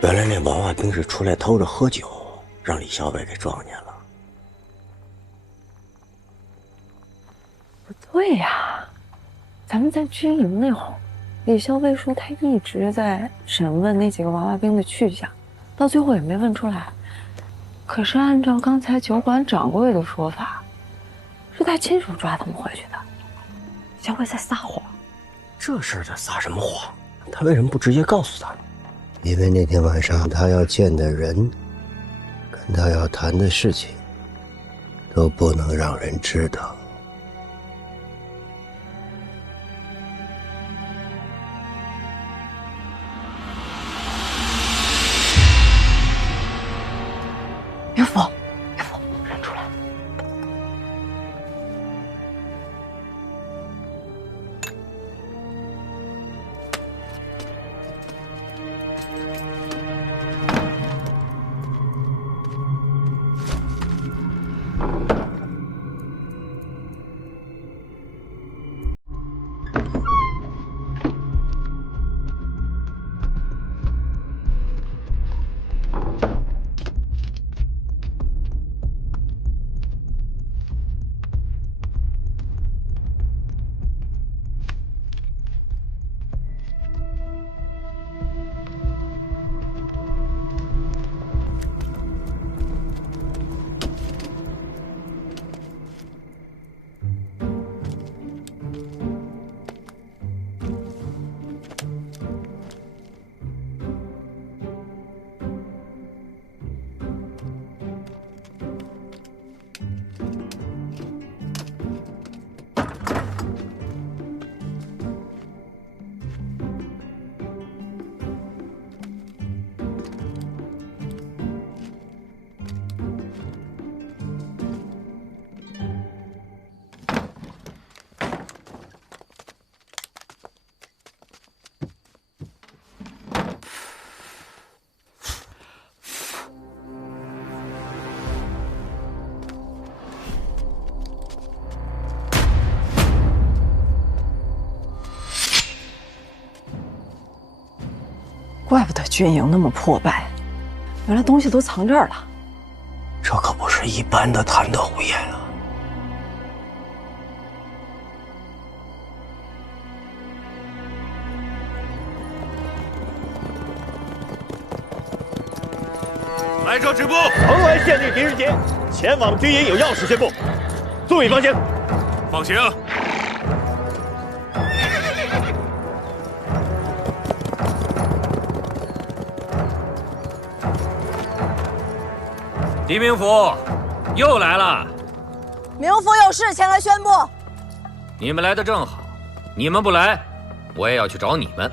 原来那娃娃兵是出来偷着喝酒，让李小伟给撞见了。不对呀，咱们在军营那会儿，李校尉说他一直在审问那几个娃娃兵的去向，到最后也没问出来。可是按照刚才酒馆掌柜的说法，是他亲手抓他们回去的。小伟在撒谎。这事儿他撒什么谎？他为什么不直接告诉他呢？因为那天晚上他要见的人，跟他要谈的事情，都不能让人知道。岳父，岳父，人出来！怪不得军营那么破败，原来东西都藏这儿了。这可不是一般的贪得无厌啊！来车直播，蓬莱县令狄仁杰前往军营有要事宣布，注意放行。放行。狄明府又来了。冥府有事前来宣布。你们来的正好，你们不来，我也要去找你们。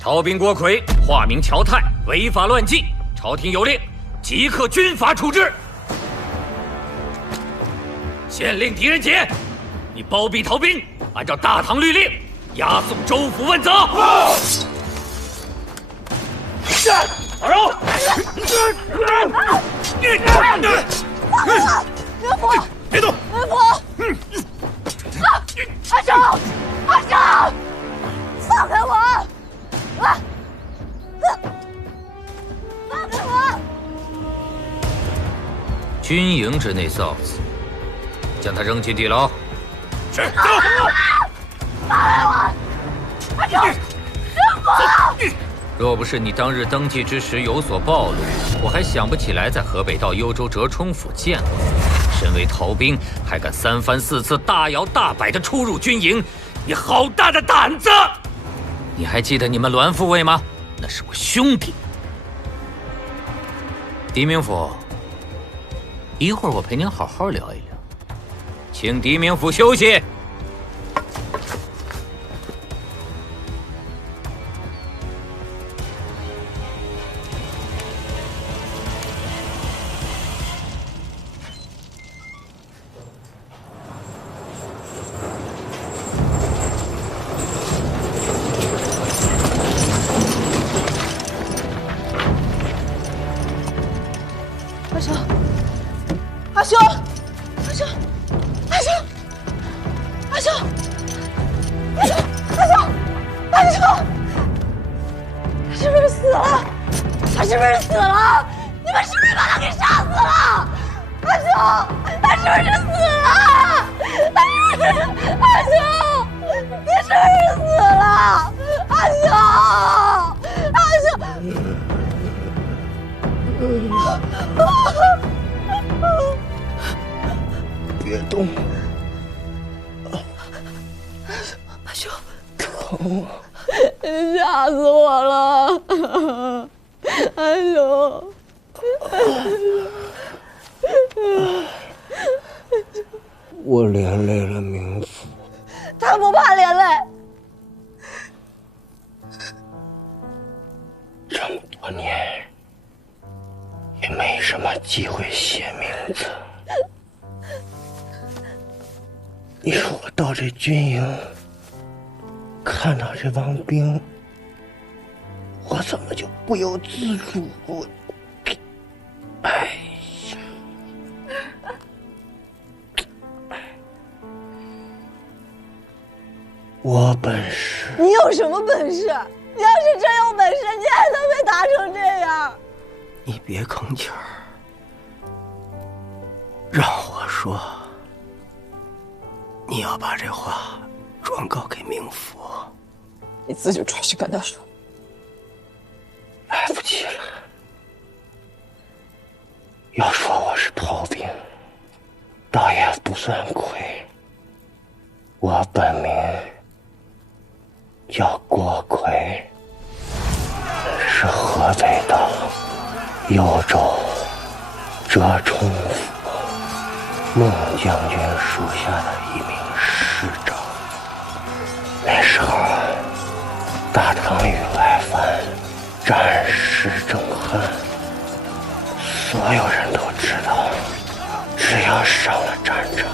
逃兵郭奎，化名乔泰，违法乱纪，朝廷有令，即刻军法处置。县令狄仁杰，你包庇逃兵，按照大唐律令，押送州府问责。打扰！人夫，别动！人夫，阿胜，阿胜，放开我！啊！放开我！军营之内扫子，将他扔进地牢。是。放开我！阿胜，人夫。若不是你当日登记之时有所暴露，我还想不起来在河北道幽州折冲府见过你。身为逃兵，还敢三番四次大摇大摆地出入军营，你好大的胆子！你还记得你们栾副尉吗？那是我兄弟。狄明府，一会儿我陪您好好聊一聊，请狄明府休息。阿兄，阿兄，阿兄，阿兄，阿兄，阿兄，阿兄，他是不是死了？他是不是死了？你们是不是把他给杀死了？阿兄，他是不是死了？他是不是？阿兄，你是不是死了？阿兄，阿兄。别动！阿兄，疼！吓死我了！阿兄，我连累了冥府。他不怕连累。这么多年，也没什么机会写名字。你说我到这军营，看到这帮兵，我怎么就不由自主？哎呀！我本事，你有什么本事？你要是真有本事，你还能被打成这样？你别吭气儿，让我说。你要把这话转告给冥府，你自己转去跟他说。来不及了。要说我是逃兵，倒也不算亏。我本名叫郭奎，是河北道幽州折冲府孟将军属下的一名师长。那时候，大唐与外藩战事正酣，所有人都知道，只要上了战场，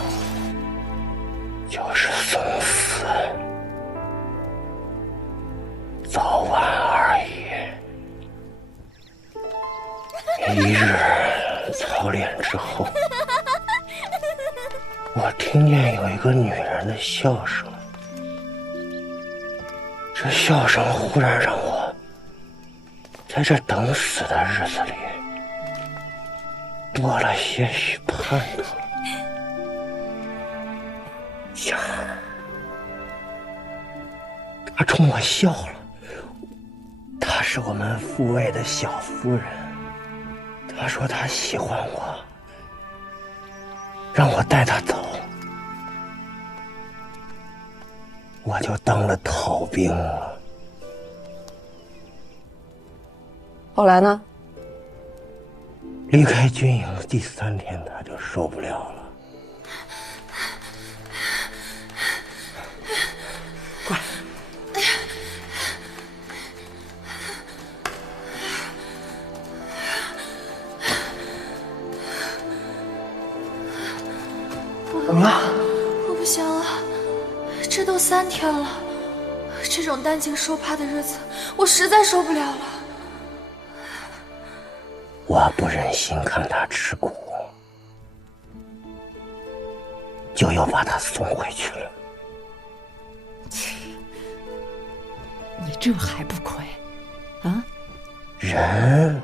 就是送死，早晚而已。一日操练之后，我听见有一个女人的笑声，这笑声忽然让我在这等死的日子里多了些许盼头。呀，她冲我笑了。她是我们父卫的小夫人。她说她喜欢我，让我带她走。我就当了逃兵了。后来呢？离开军营的第3天，他就受不了了。快！怎么了？我不行了，这都3天了，这种担惊受怕的日子，我实在受不了了。我不忍心看他吃苦，就又把他送回去了。你这还不亏？啊？人，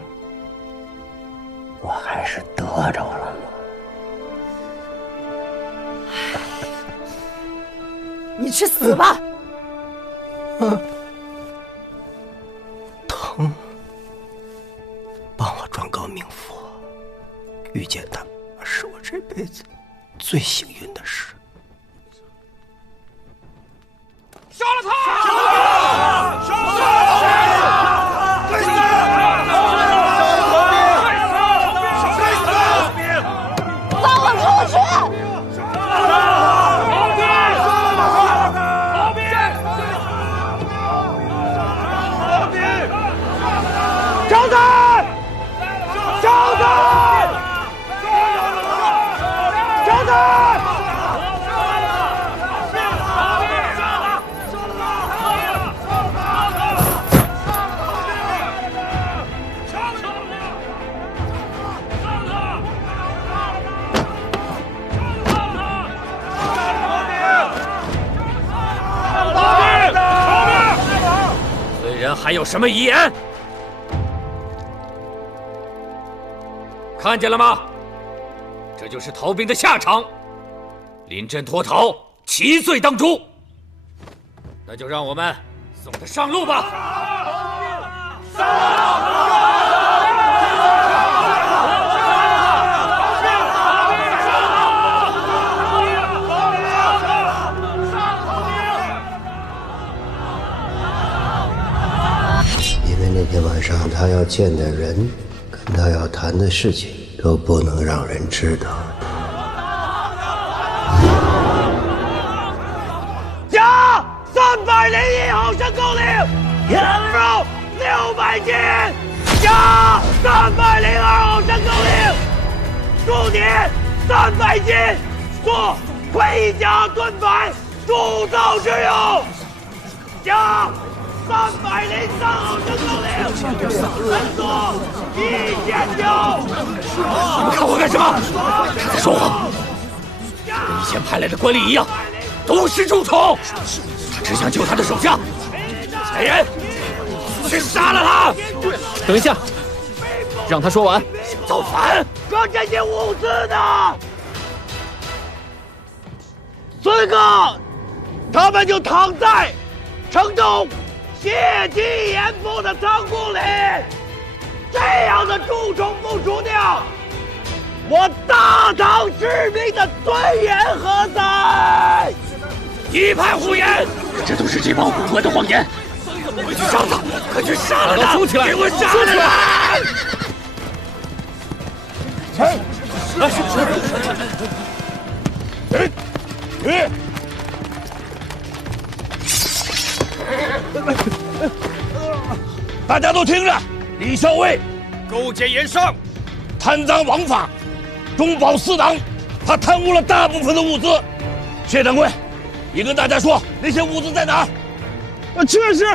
我还是得着了吗？你去死吧！疼，帮我转告冥府，遇见他是我这辈子最幸运的事。杀了他！杀了他！杀了他！该死！放我出去！招他！招他！招他！虽然还有什么遗言？看见了吗？这就是逃兵的下场。临阵脱逃，7罪当诛。那就让我们送他上路吧。因为那天晚上他要见的人，跟他要谈的事情，都不能让人知道。加301毫升够令，羊肉600斤，加302毫升够令，猪年300斤，做盔甲盾牌铸造之用，加303毫升够令，分作1009。你们看我干什么？他在说谎，跟以前派来的官吏一样，都是蛀虫。他只想救他的手下，来人，去杀了他！等一下，让他说完。造反！可这些物资呢？此刻，他们就躺在城中血迹严复的仓库里。这样的蛀虫不除掉，我大唐士兵的尊严何在？一派胡言！这都是这帮胡混的谎言！快去杀他！快去杀了他！收起来！给我杀了他！大家都听着，李校尉勾结盐商，贪赃枉法，中饱私囊，他贪污了大部分的物资。谢掌柜，你跟大家说那些物资在哪儿？确实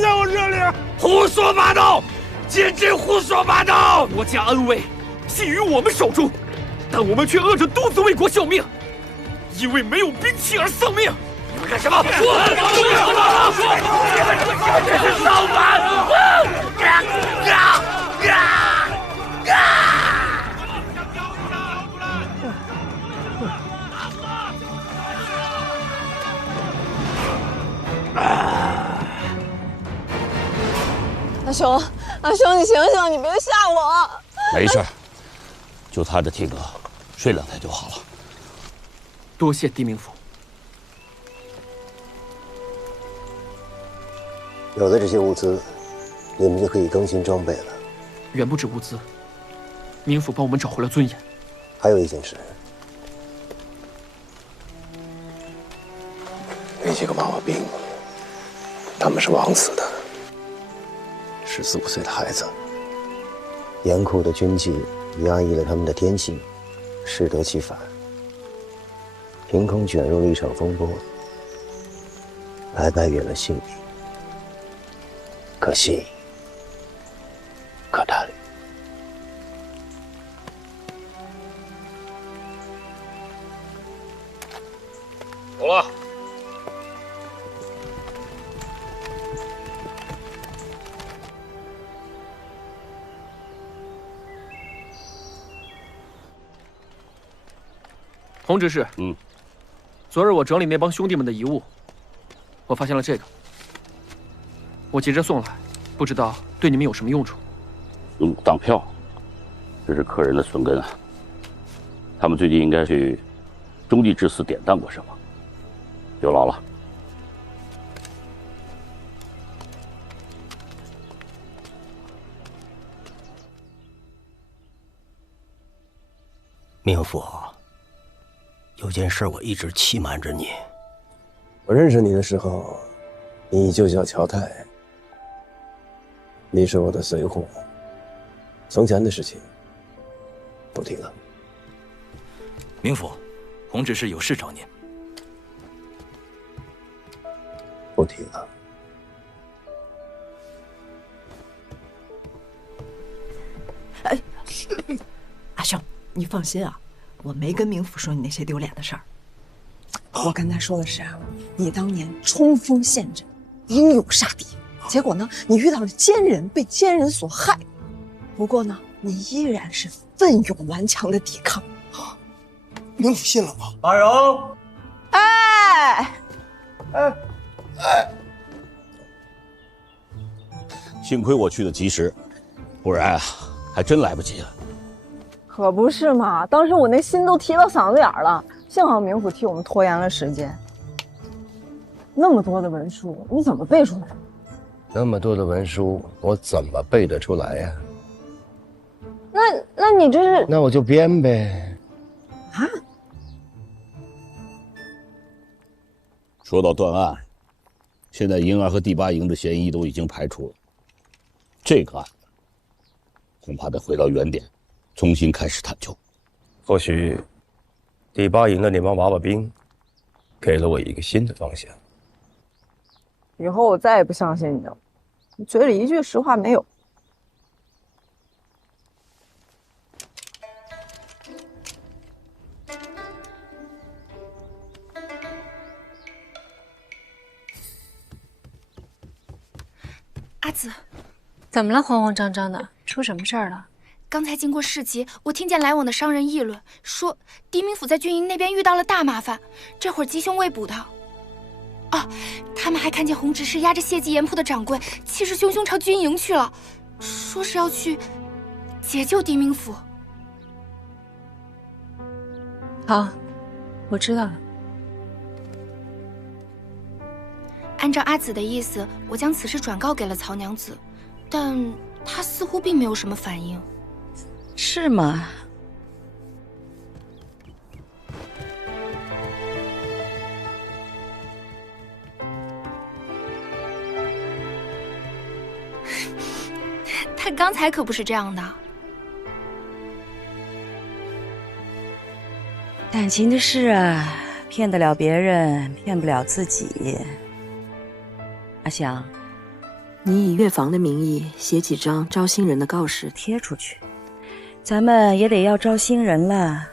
在我这里。胡说八道，简直胡说八道！国家安危系于我们手中，但我们却饿着肚子为国效命，因为没有兵器而丧命。你们干什么？说！你们这是造反！阿雄，你醒醒，你别吓我！没事，就他的体格，睡2天就好了。多谢地冥府。有了这些物资，你们就可以更新装备了。远不止物资，冥府帮我们找回了尊严。还有一件事，那几个娃娃兵，他们是枉死的，14、15岁的孩子。严酷的军纪压抑了他们的天性，适得其反，凭空卷入了一场风波，白白圆了性命，可惜，可叹。走了。洪执事，昨日我整理那帮兄弟们的遗物，我发现了这个，我急着送来，不知道对你们有什么用处。当票，这是客人的损根啊。他们最近应该去中地之寺典当过什么，有劳了。冥府，有件事我一直欺瞒着你。我认识你的时候，你就叫乔太，你是我的随护。从前的事情不提了。冥府，洪执事有事找您。不提了。哎，阿兄，你放心啊，我没跟冥府说你那些丢脸的事儿。我跟他说的是啊，你当年冲锋陷阵，英勇杀敌，结果呢，你遇到了奸人，被奸人所害。不过呢，你依然是奋勇顽强的抵抗。冥府信了吗？马荣，哎，幸亏我去的及时，不然啊，还真来不及了。可不是嘛，当时我那心都提到嗓子眼了，幸好冥府替我们拖延了时间。那么多的文书，你怎么背出来的？那么多的文书，我怎么背得出来呀？那你这是？那我就编呗。啊？说到断案，现在营儿和第8营的嫌疑都已经排除了，这个案子恐怕得回到原点，重新开始探究。或许第8营的那帮娃娃兵给了我一个新的方向。以后我再也不相信你了，你嘴里一句实话没有。阿紫，怎么了？慌慌张张的，出什么事儿了？刚才经过市集，我听见来往的商人议论，说狄明府在军营那边遇到了大麻烦，这会儿吉凶未卜的。啊，他们还看见洪执事押着谢济盐铺的掌柜，气势汹汹朝军营去了，说是要去解救狄明府。好，我知道了。按照阿紫的意思，我将此事转告给了曹娘子，但她似乎并没有什么反应。是吗？她刚才可不是这样的。感情的事啊，骗得了别人，骗不了自己。阿香，你以乐坊的名义写几张招新人的告示贴出去，咱们也得要招新人了。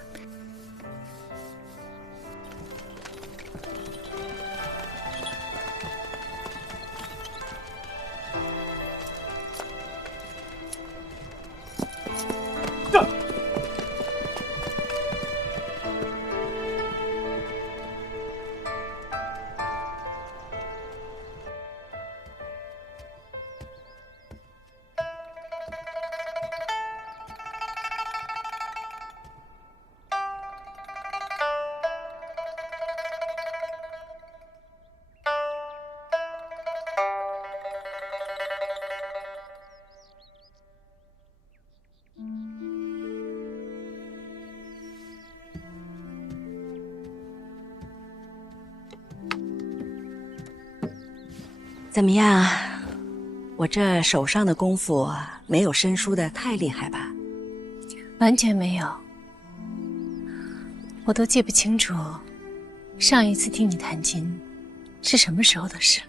怎么样？我这手上的功夫没有申叔的太厉害吧？完全没有，我都记不清楚上一次听你弹琴是什么时候的事了。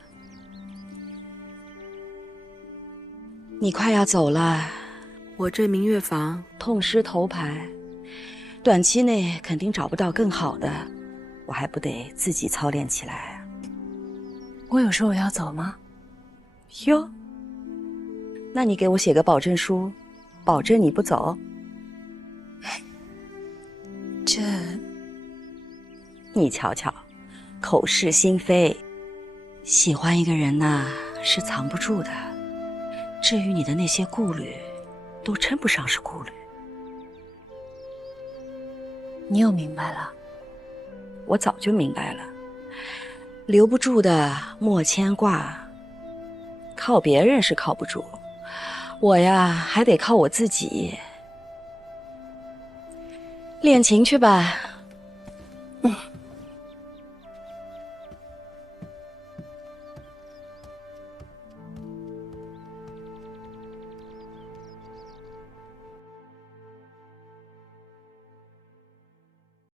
你快要走了，我这明月坊痛失头牌，短期内肯定找不到更好的，我还不得自己操练起来啊？我有说我要走吗？哟，那你给我写个保证书，保证你不走。这，你瞧瞧，口是心非。喜欢一个人呐，是藏不住的。至于你的那些顾虑，都称不上是顾虑。你又明白了？我早就明白了。留不住的莫牵挂，靠别人是靠不住，我呀还得靠我自己。练琴去吧。